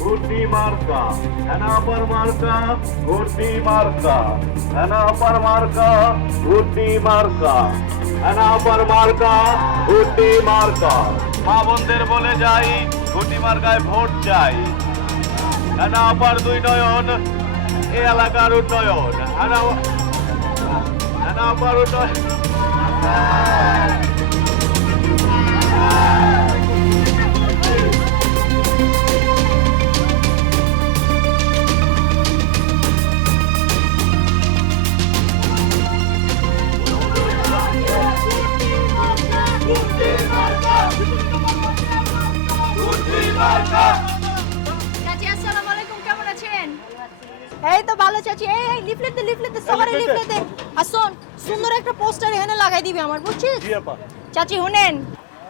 ঘুরতি মার্কা হেনা পর মার্কা, ঘুরতি মার্কা হেনা পর মার্কা, ঘুরতি মার্কা হেনা পর মার্কা, ঘুরতি মার্কা। মা বোনদের বলে যাই ঘুরতি মার্কায় ভোট চাই। হেনা পর দুই নয়ন এ এলাকার উন্নয়ন। হেনা পর উন্নয়ন। চাচি আসসালামু আলাইকুম, কেমন আছেন? এই তো ভালো চাচি। এই লিফলেট দে সবারই লিফলেট দে। আসুন, সুন্দর একটা পোস্টার এখানে লাগাই দিবি আমার, বুঝছিস? চাচি শুনেন,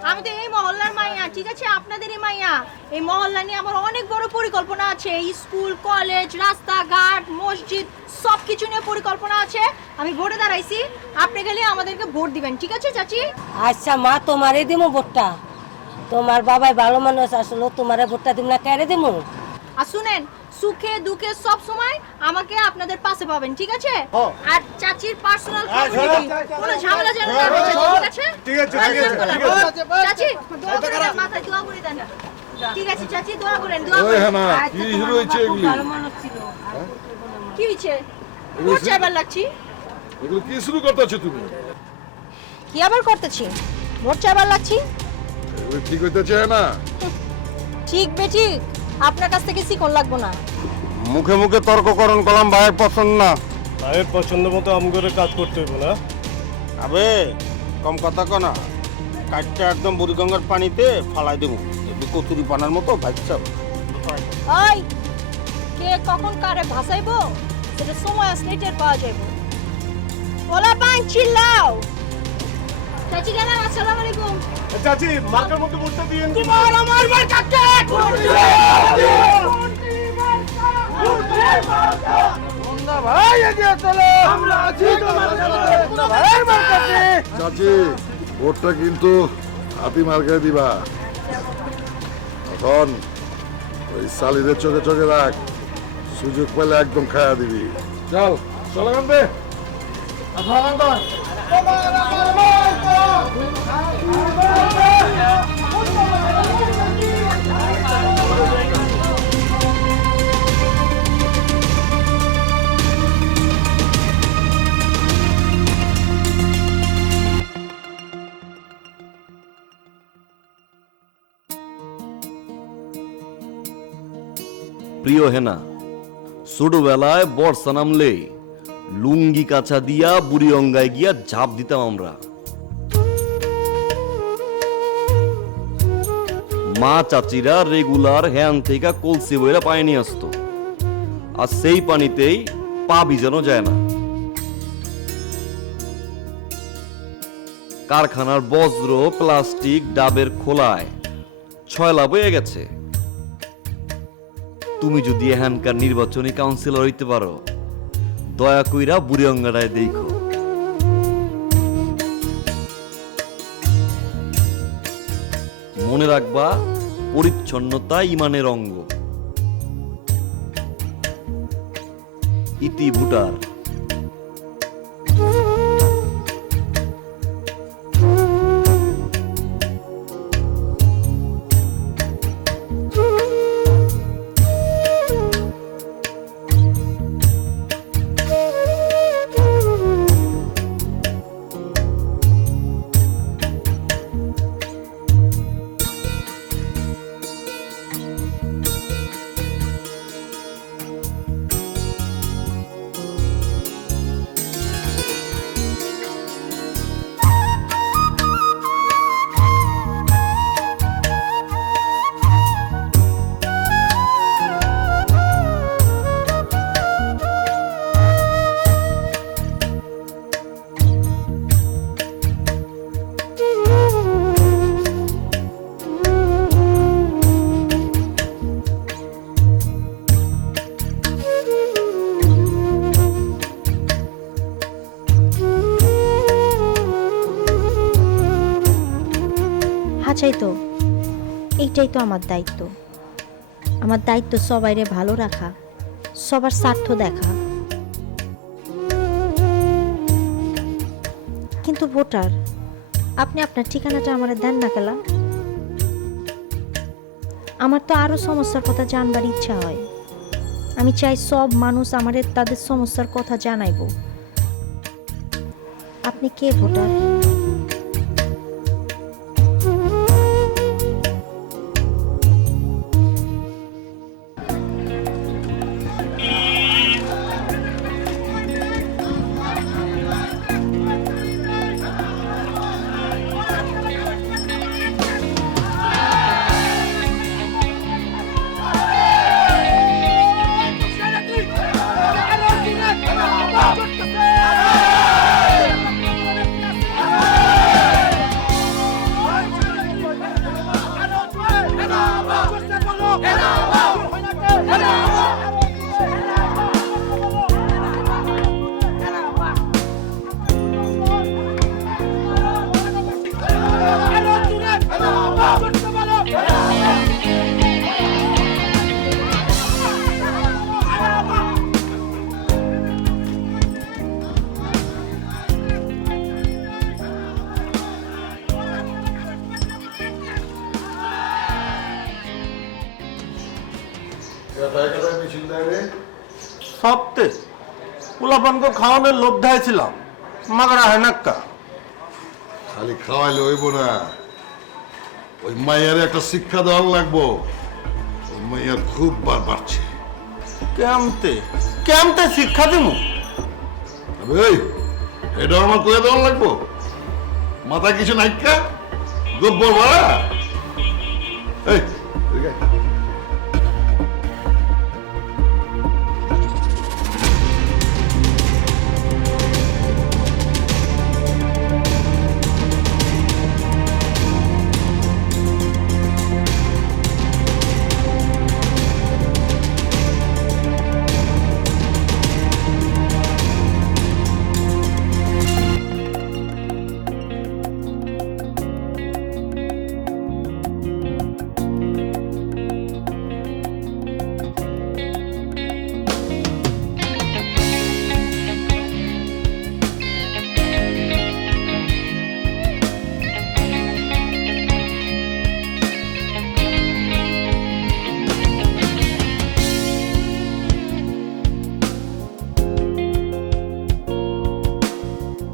আমি তো এই মহল্লার মাইয়া, ঠিক আছে? আপনাদেরই মাইয়া। এই মহল্লা নিয়ে আমার অনেক বড় পরিকল্পনা আছে। স্কুল, কলেজ, রাস্তাঘাট, মসজিদ সব কিছু নিয়ে পরিকল্পনা আছে। আমি ভোটে দাঁড়াইছি, আপনি খালি আমাদেরকে ভোট দিবেন, ঠিক আছে চাচি? আচ্ছা মা, তোমারে দিমু ভোটটা। তোমার বাবাই ভালো মানুষ, আসলে তোমারে ভোটটা দিম না কেড়ে দিমু। আর শুনেন, সুখে দুঃখে সব সময় আমাকে আপনাদের পাশে পাবেন, ঠিক আছে? আর চাচির পার্সোনাল কোনো ঝামেলা যেন না হয়, ঠিক আছে? ঠিক আছে, হ্যাঁ, ঠিক আছে, বললাম। ঠিক আছে। চাচি দোয়া করে দেন, মাথায় দোয়া করে দেন। ঠিক আছে চাচি, দোয়া করেন, দোয়া ওই করেন। হেনা কি শুরু হয়েছে এগুলি? কি হয়েছে? ভোট চাইবার লাগছি। এগুলো কি শুরু করতেছো তুমি? কি আবার করতেছি? ভোট চাইবার লাগছি। এগুলো ঠিক হইতেছে না? ঠিক বেঠিক আপনার কাছ থেকে শিখন লাগবো না। মুখে মুখে তর্ককরণ করলাম, ভাইয়ের পছন্দ না। ভাইয়ের পছন্দ মতো আমগরে কাজ করতে হইব না। আবে কম কথা কনা, কাটটা একদম বুড়িগঙ্গার পানিতে ফালাই দেবো, কচুরি বানার মতো ভাজছা। ওই কে কখন কারে ভাসাইবো সেটা সময় আসলে টের পাওয়া যাবে। ওলা পান চিল্লাও। চাচি গেলাম, আসসালামু আলাইকুম। চাচি মার্কার মধ্যে ভোটটা দিয়েন। তোমার আমার মার্কাকে ভাই এগিয়ে চলো, আমরা আছি তোমার সাথে। ভাইয়ের মার্কাতে চাচি ভোটটা কিন্তু হাতি মার্কায় দিবা। এখন ওই সালিদের চোখে চোখে রাখ, সুযোগ পেলে একদম খায়া দিবি। চল চলো কান্দে। প্রিয় হেনা, ছোটবেলায় বর্ষা নামলে লুঙ্গি কাছা দিয়া বুড়ি অঙ্গায় গিয়া ঝাঁপ দিতাম আমরা। মা চাচিরা রেগুলার হ্যান থেকে কলসি বইরা পানি নিয়ে আসতো, আর সেই পানিতেই পা ভিজানো যায় না। কারখানার বজ্র প্লাস্টিক ডাবের খোলায় ছয়লা বয়ে গেছে। তুমি যদি এখানকার নির্বাচনী কাউন্সিলর হইতে পারো, দয়া কইরা বুড়ি অঙ্গাটায় দেখো। মনে রাখবা, পরিচ্ছন্নতা ইমানের অঙ্গ। ইতি ভুটার। আচ্ছাই তো, এইটাই তো আমার দায়িত্ব। আমার দায়িত্ব সবাইরে ভালো রাখা, সবার স্বার্থ দেখা। কিন্তু ভোটার, আপনি আপনার ঠিকানাটা আমারে দেন না কেলা? আমার তো আরো সমস্যার কথা জানবার ইচ্ছা হয়। আমি চাই সব মানুষ আমারে তাদের সমস্যার কথা জানাইব। আপনি কে ভোটার? সপ্তে পোলাপানকে খাওয়ানোর লোভ ধাইছিলাম, মাগরা হয় নাক্কা। খালি খাওয়াইলে হইব না, ওই মাইয়ারে একটা শিক্ষা দেওয়ার লাগবো। ওই মাইয়ার খুব বার বাড়ছে। কেমতে কেমতে শিক্ষা দিমু? এই এটা আমার কয়ে দেওয়ার লাগবো? মাথা কিছু নাইকা গোব্বর বাড়া। এই এদিকে আয়।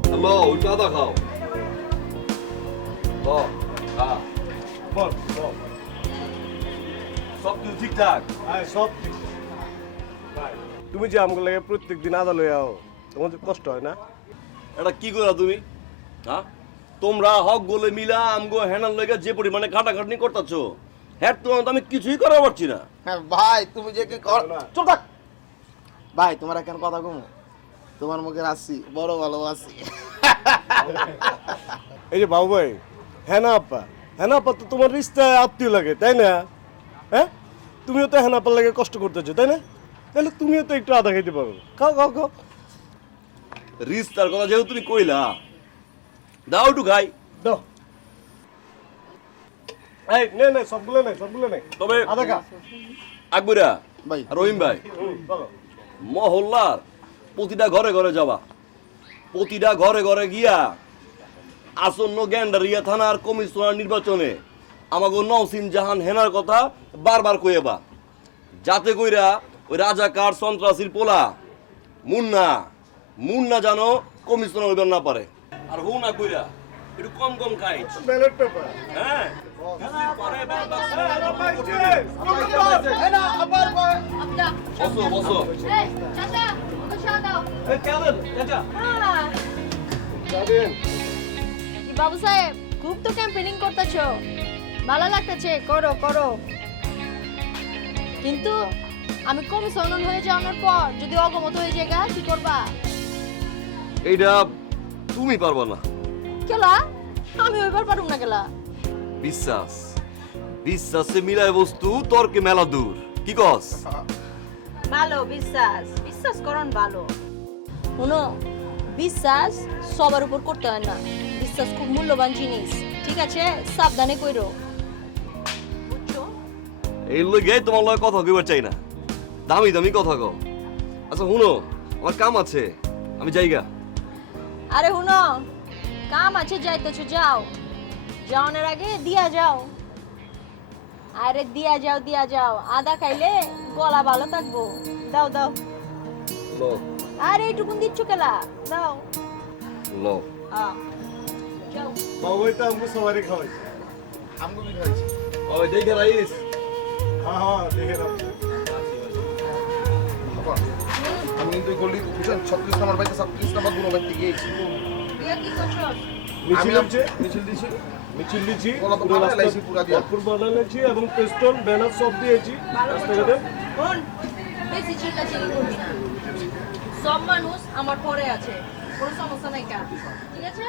হ্যালো, উল্টা দা খাও। হ্যাঁ বল সব কিছু ঠিকঠাক? সব ঠিক। তুমি যে আমগুলো লাগে প্রত্যেক দিন আদা লই আও, তোমাদের কষ্ট হয় না? এটা কি করা তুমি? হ্যাঁ, তোমরা হক গোলে মিলা আমগো হ্যানার লেগে যে পরিমাণে খাটাখাটনি করতেছো, হ্যাঁ তোমার তো আমি কিছুই করা পারছি না। ভাই তুমি যে কি কর, চুপ থাক ভাই। তোমার এখন কথা কমু, তোমার মুখে আসছি বড় ভালোবাসি। এই যে বাবু ভাই, হেনা আপা তো তোমার রিস্তায় আত্মীয় লাগে, তাই না? হ্যাঁ, তুমিও তো হেনা আপার লাগে কষ্ট করতেছো, তাই না? তাহলে তুমিও তো একটু আদা খাইতে পারো। খাও খাও খাও। রিস্তার কথা যেহেতু তুমি কইলা, দাও একটু খাই। দাও। এই নে সবগুলো নেই। তবে আদা খা। আকবরা ভাই আর রহিম ভাই, বলো। মহল্লার প্রতিটা ঘরে ঘরে যাবা, প্রতিটা ঘরে ঘরে গিয়া আসন্ন গ্যান্ডারিয়া থানার কমিশনার নির্বাচনে আমাকে নওসিন জাহান হেনার কথা বারবার কইবা, যাতে কইরা ওই রাজাকার সন্ত্রাসীর পোলা মুন্না জানো কমিশনার হইবার না পারে। আর হু না কইরা একটু কম কম খাই। Ballot paper. হ্যাঁ বসো বসো। বাবু সাহেব, খুব তো ক্যাম্পেনিং করতেছো, ভালো লাগতেছে, করো করো। কিন্তু আমি কমিশনার হয়ে যাওয়ার পর যদি অগমত হয়ে যায় কি করবা? এইটা তুমি পারবা না। কেলা? আমি ওইবার পারুম না কেলা? বিশ্বাসে মিলায় বস্তু তর্কে মেলা দূর, কি কস? ভালো বিশ্বাস করন ভালো। শুনো, বিশ্বাস সবার উপর করতে হয় না, বিশ্বাস খুব মূল্যবান জিনিস। ঠিক আছে সাবধানে কইরো বুঝছো এই লগে তোমার লগে কথা কইবার চাই না, দামি দামি কথা কও। আচ্ছা শুনো, আমার কাম আছে, আমি যাইগা। আরে হুনো কাম আছে যাইতেছো যাও, যাওয়ানোর আগে দিয়া যাও। আরে দিয়া যাও আদা খাইলে গলা ভালো থাকবো। দাও দাও। লো আরে এইটুকুন দিচ্ছ কেলা, দাও। লো যাও। বাবু এটা আমগো সবারই খাওয়াইছে। আমগো কি খাইছি? ওই দেখে রাইস। হ্যাঁ দেখে নাও। আমি কিন্তু গলি বুঝছেন 36 নম্বর বাইতে 36 নম্বর দুনো বাইতে গিয়েছি। দিয়া কি করছো? মিছিল হচ্ছে, মিছিল দিছি। মিছিল দিচ্ছি, ওলা তো বানাই লাইছি পুরা দিয়া। ভরপুর বানাইছি এবং পেস্টন ব্যানার সব দিয়েছি রাস্তাঘাটে। বোন বেশি চিল্লাচিল্লি করবি না, সব মানুষ আমার পরে আছে, কোনো সমস্যা নাই কা, ঠিক আছে?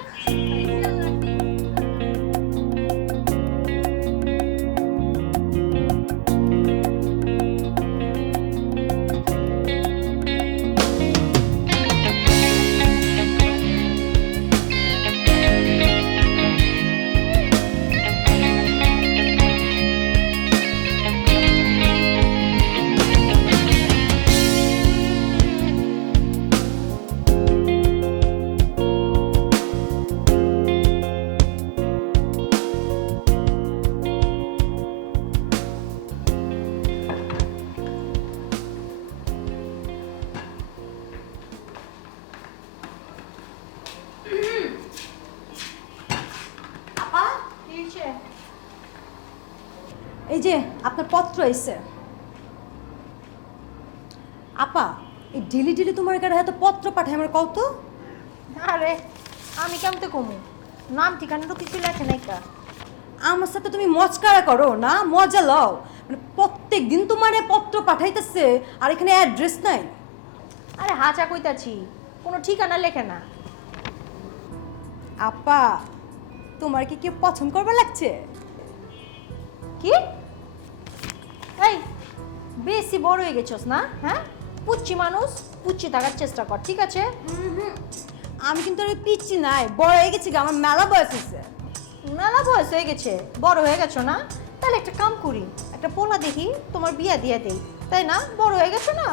এই যে আপনার পত্র এসে। আপা এই ডেলি ডেলি তোমার কাছে এত পত্র পাঠায় আমার কত? আরে আমি কেমতে কমু, নাম ঠিকানা তো কিছু লেখে নাই কা। আমার সাথে তুমি মজকারা করো না, মজা লও। মানে প্রত্যেক দিন তোমার পত্র পাঠাইতেছে আর এখানে অ্যাড্রেস নাই। আরে হাঁচা কইতাছি, কোনো ঠিকানা লেখে না। আপা তোমার কি কেউ পছন্দ করবার লাগছে? কি এই বেশি বড় হয়ে গেছস না? হ্যাঁ পুচ্ছি মানুষ, পুচ্ছি থাকার চেষ্টা কর, ঠিক আছে? আমি কিন্তু আর পিচ্ছি নাই, বড় হয়ে গেছি, আমার মেলা বয়স হয়েছে। মেলা বয়স হয়ে গেছে, বড় হয়ে গেছো না? তাহলে একটা কাম করি, একটা পোলা দেখি তোমার বিয়া দিয়ে দেই, তাই না? বড় হয়ে গেছো না?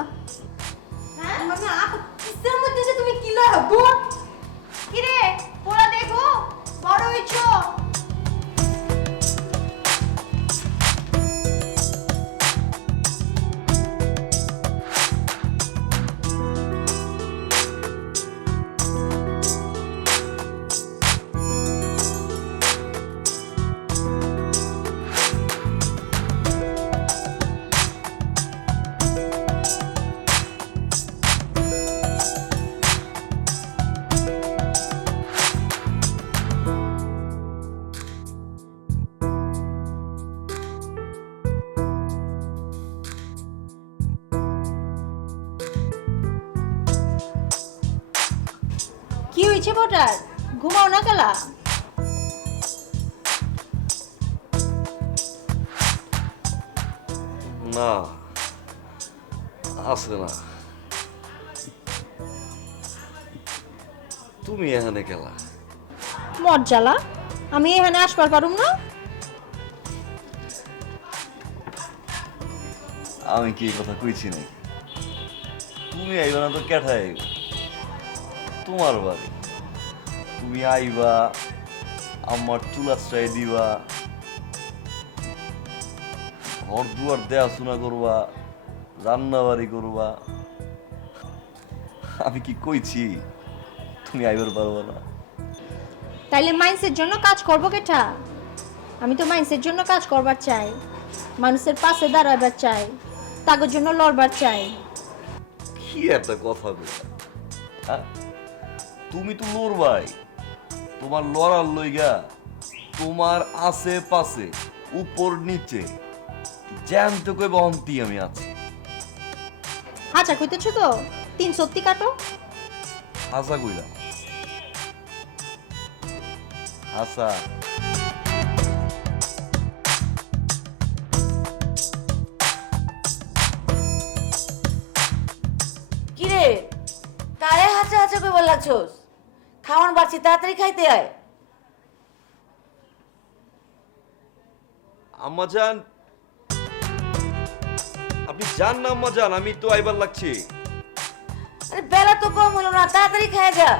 হ্যাঁ মানে আপা কিসের মধ্যে যে তুমি কি লয় গো? কি রে পোলা দেখো, বড় হইছো। কি হয়েছে বটার, ঘুমাও না গেলা? না আছে না, তুমি এখানে গেলা। মজ্জালা, আমি এখানে আসবার পারুম না? আমি কি এই কথা কইছি নাকি? তুমি আইবা না তো কেঠাই আইবা? তোমার বাড়ি তুমি আইবা, আমার চুলাশ্রয় দিবা, ঘর দুয়ার দেখাশোনা করবা, রান্না বাড়ি করবা। আমি কি কইছি তুমি আইবার পারবা না? তাইলে মাইন্সের জন্য কাজ করবো কেটা? আমি তো মাইন্সের জন্য কাজ করবার চাই, মানুষের পাশে দাঁড়াবার চাই, তাদের জন্য লড়বার চাই। কি একটা কথা বলা, হ্যাঁ? তুমি তো লড়বাই, তোমার লড়ার লইগা তোমার আশেপাশে উপর নিচে জ্যান্ত কই বহন্তি আমি আছি। আচ্ছা কইতেছো তো, 3 সত্যি কাটো। হাসা কইলাম, হাসা। কিরে কারে হাঁচা হাঁচা কইবার লাগছস? খাওয়ান বাড়ছি, তাড়াতাড়ি খাইতে আয়। আম্মাজান, আপনি যান না আম্মাজান, আমি তো আইবার লাগছি। আরে বেলা তো কম হলো না, তাড়াতাড়ি খেয়ে যা।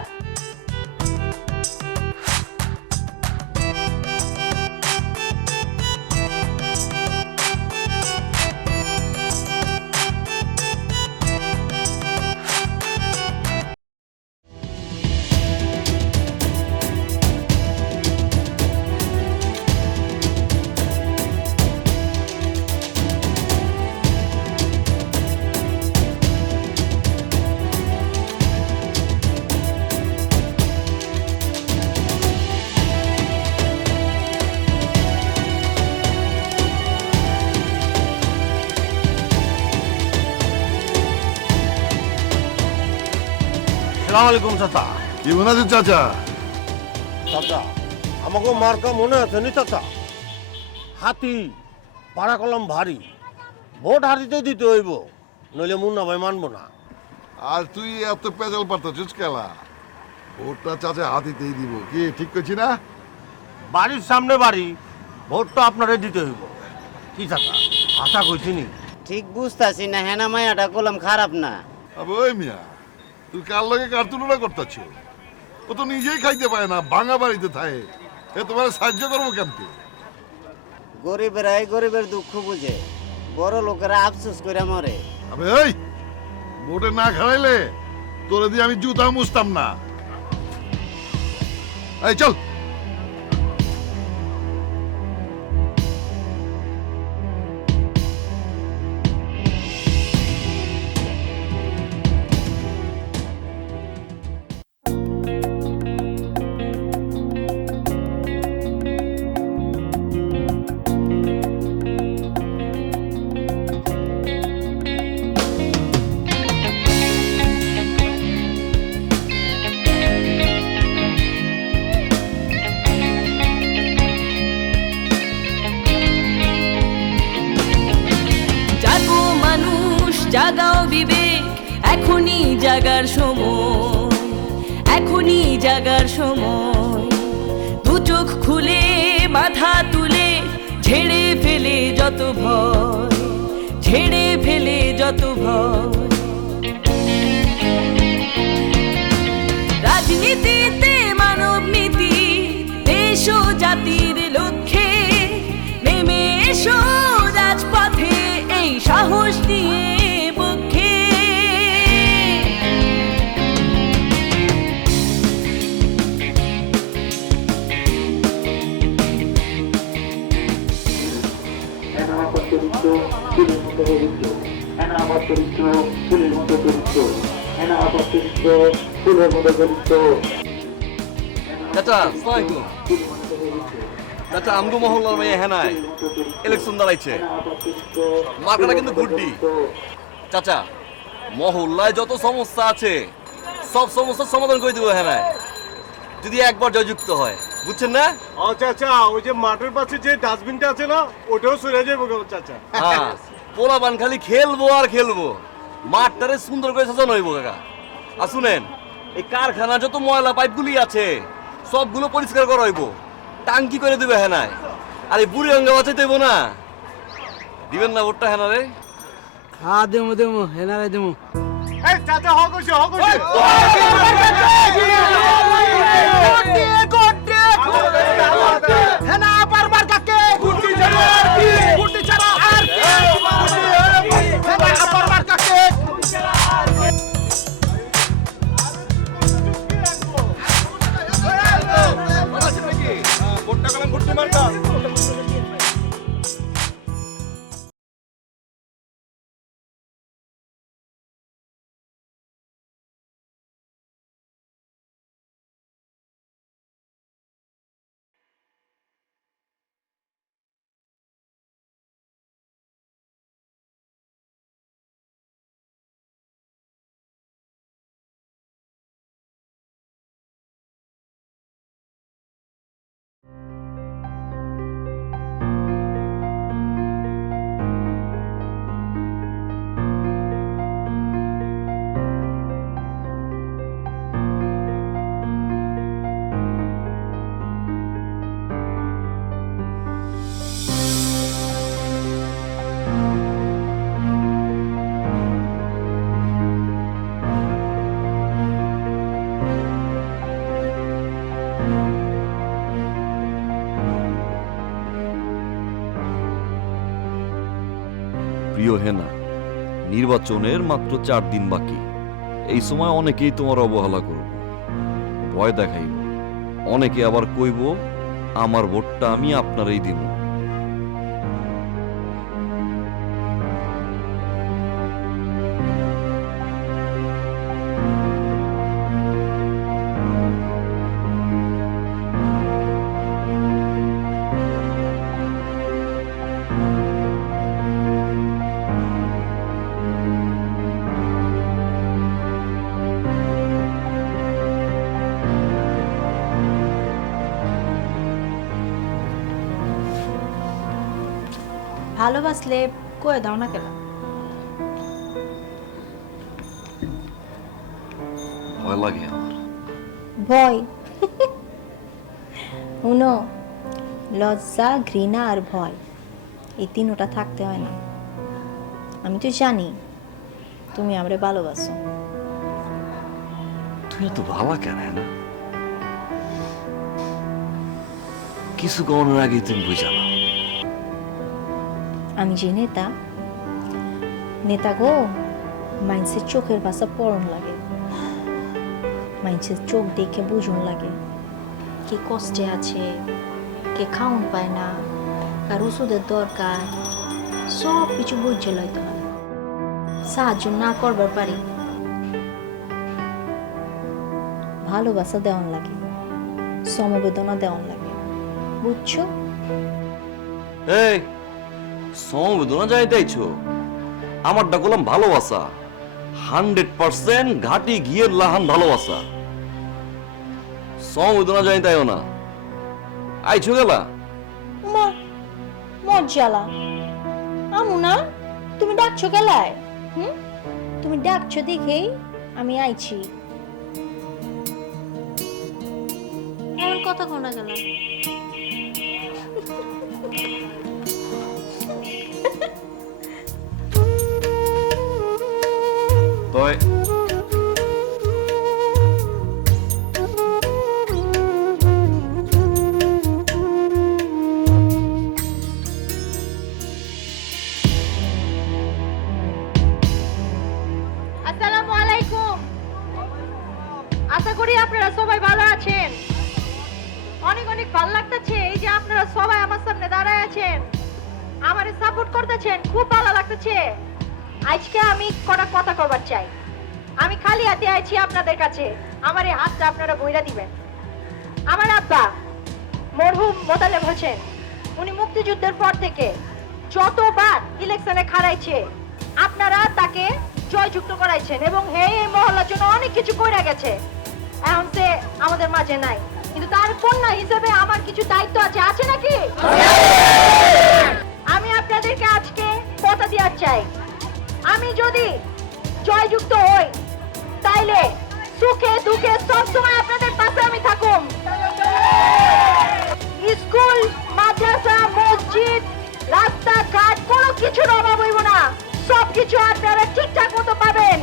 সালাম আলাইকুম চাচা। কি মনে আছে চাচা? চাচা আমাকে মার্কা মনে আছে নি চাচা? হাতি, পাড়া কলম ভারী, ভোট হাতিতে দিতে হইব, নইলে মুন্না ভাই মানবো না। আর তুই এত পেজাল পারতেছিস খেলা? ভোটটা চাচা হাতিতেই দিব, কি ঠিক করছি না? বাড়ির সামনে বাড়ি, ভোটটা আপনারে দিতে হইব। কি চাচা আশা কইছি নি? ঠিক বুঝতাছি না, হেনা মায়াটা কলম খারাপ না। আবে ওই মিয়া, তুই কার লগে কার তুলনা করতেছ? ও তো নিজেই খাইতে পারে না, ভাঙা বাড়িতে থাকে। এ তোমার সাহায্য করবো কেমতে? গরিবেরাই গরিবের দুঃখ বুঝে, বড় লোকেরা আফসোস করে মরে। আবে ওই, ভোটে না খাওয়াইলে তোরে দিয়ে আমি জুতা মুছতাম না। এই চল। জাগো মানুষ, জাগাও বিবেক, এখনই জাগার সময়, এখনই জাগার সময়। দু চোখ খুলে মাথা তুলে ঝেড়ে ফেলে যত ভয়, ঝেড়ে ফেলে যত ভয়। রাজনীতিতে মানব নীতি, দেশ ও জাতির লক্ষ্যে নেমে এসো রাজপথে, এই সাহস নিয়ে পক্ষে। চাচা আসসালামু আলাইকুম। চাচা আমগো মহল্লার মেয়ে হেনায় ইলেকশন দাঁড়াইছে, মার্কাটা কিন্তু গুড্ডি। চাচা মহল্লায় যত সমস্যা আছে সব সমস্যার সমাধান করে দেবো হেনায়, যদি একবার জয়যুক্ত হয়, বুঝছেন না? আচ্ছা আচ্ছা, ওই যে মাঠের পাশে যে ডাস্টবিনটা আছে না, ওটাও সরে যাবো চাচা। হ্যাঁ, পোলাপান খালি খেলবো আর খেলবো, মাঠটারে সুন্দর করে সাজানো হইব কাকা। আর শুনেন, এই কারখানা যত ময়লা পাইপগুলি আছে সবগুলো পরিষ্কার করা হইব, টাঙ্কি করে দেবে হেনায়। আর এই বুড়ি অঙ্গে বাঁচাইতে হইব না, দিবেন না ভোটটা হেনারে? হ্যাঁ দেবো দেবো, হেনারে দেবো। এই চাচা হক হইছে, হক হইছে। হেনা বারবার কাকে গুটি ছাড়া আর কি, গুটি ছাড়া আর কি, হেনা বারবার কাকে গুটি ছাড়া আর কি। ভোটটা কলম ভোটটি মার্কা। প্রিয় হেনা, নির্বাচনের মাত্র 4 দিন বাকি। এই সময় অনেকেই তোমার অবহেলা করব, ভয় দেখাইব, অনেকে আবার কইব আমার ভোটটা আমি আপনারই দিব। ভালোবাসলে কয়ে দাও না কেন? ভয় লাগে আমার। ভয়? শুনো, লজ্জা, ঘৃণা আর ভয়, এই তিনটা থাকতে হয় না। আমি তো জানি তুমি আমারে ভালোবাসো। তুই তো ভালো কেন না? কিছু কমানোর আগে তুমি বুঝালা। আমি যে নেতা গো, মাইন্সের চোখের ভাষা পড়ন লাগে, মাইন্সের চোখ দেখে বুঝন লাগে কে কষ্টে আছে, কে খাউন পায় না, কার ওষুধের দরকার, সব কিছু বুঝে লইতে হয়। সাহায্য না করবার পারি, ভালোবাসা দেওয়ান লাগে, সমবেদনা দেওয়ান লাগে, বুঝছো? এই সমবেদনা যাইতেইছো, আমারটা গোলাম ভালোবাসা, 100% ঘাটি ঘিয়ের লাহান ভালোবাসা। সমবেদনা যাইতাইও না। আইছো গেলা মা মজ্জালা আমু না, তুমি ডাকছো গেলায়? তুমি ডাকছো দেখেই আমি আইছি। এমন কথা কোনা গেল? তয় আসসালামু আলাইকুম। আশা করি আপনারা সবাই ভালো আছেন। অনেক অনেক ভালো লাগতেছে এই যে আপনারা সবাই আমার সামনে দাঁড়ায় আছেন, আমারে সাপোর্ট করতেছেন, খুব ভালো লাগতেছে। আজকে আমি কটা কথা কবার চাই। আমি খালি হাতে আইছি আপনাদের কাছে, আমার এই হাতটা আপনারা বইরা দিবেন। আমার আব্বা মরহুম মোতালেব হোসেন, উনি মুক্তিযুদ্ধের পর থেকে যতবার ইলেকশনে খাড়াইছে আপনারা তাকে জয়যুক্ত করাইছেন এবং এই মহল্লার জন্য অনেক কিছু কইরা গেছে। এখন সে আমাদের মাঝে নাই, কিন্তু তার কন্যা হিসেবে আমার কিছু দায়িত্ব আছে, আছে নাকি? আমি আপনাদেরকে আজকে কথা দেওয়ার চাই, আমি যদি জয়যুক্ত হই তাইলে সুখে দুঃখে সবসময় আপনাদের পাশে আমি থাকুম। স্কুল, মাদ্রাসা, মসজিদ, রাস্তাঘাট কোনো কিছুর অভাব হইব না, সবকিছু আপনারা ঠিকঠাক মতো পাবেন।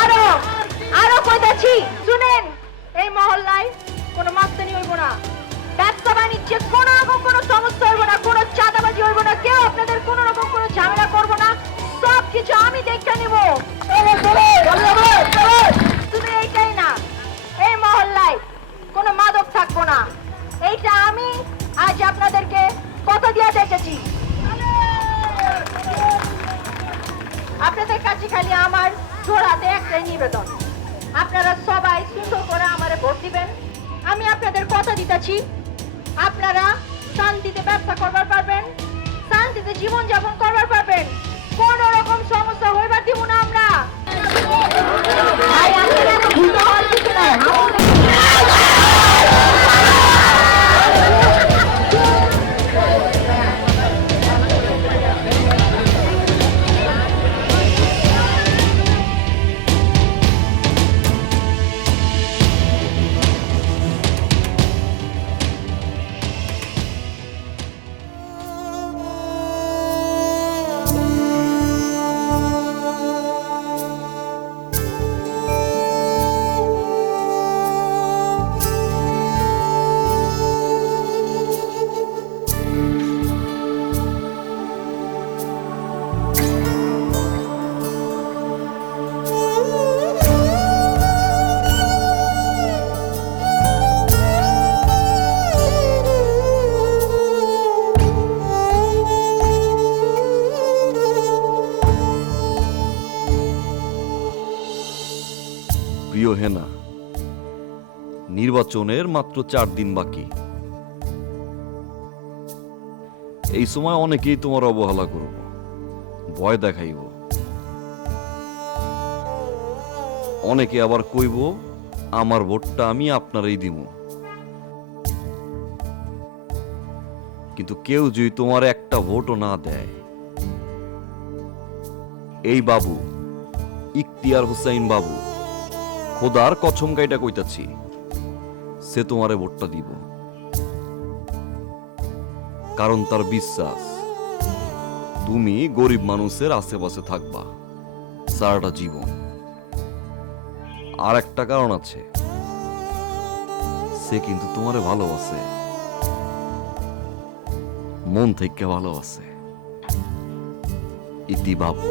আরো আরো কইতাছি শুনেন, এই মহল্লায় কোনো মাস্তানি হইব না, ব্যবসা বাণিজ্যে কোনো রকম কোনো সমস্যা হইব না, কোনো চাঁদাবাজি হইব না, কেউ আপনাদের কোনো রকম কোনো ঝামেলা করব না, সবকিছু আমি দেখে নিব। শুধু এইটাই না, এই মহল্লায় কোনো মাদক থাকবো না, এইটা আমি আজ আপনাদেরকে কথা দিয়ে দেখেছি। আপনাদের কাছে খালি আমার জোড়াতে একটাই নিবেদন, আপনারা সবাই সুন্দর করে আমারে ভোট দিবেন। আমি আপনাদের কথা দিতেছি, আপনারা শান্তিতে ব্যবসা করবার পারবেন, শান্তিতে জীবন যাপন করবার পারবেন, কোন রকম সমস্যা হইবার দিব না আমরা। প্রিয় হেনা, নির্বাচনের মাত্র 4 দিন বাকি। এই সময় অনেকেই তোমার অবহেলা করব, ভয় দেখাইব, অনেকে আবার কইব আমার ভোটটা আমি আপনারই দিব। কিন্তু কেউ যদি তোমার একটা ভোটও না দেয়, এই বাবু ইখতিয়ার হুসাইন বাবু, খোদার কসম গাইটা কইতাছি, সে তোমারে ভোটটা দিব। কারণ তার বিশ্বাস তুমি গরিব মানুষের আশেপাশে থাকবা সারাটা জীবন। আর একটা কারণ আছে, সে কিন্তু তোমারে ভালোবাসে, মন থেকে ভালোবাসে। ইতি বাবু।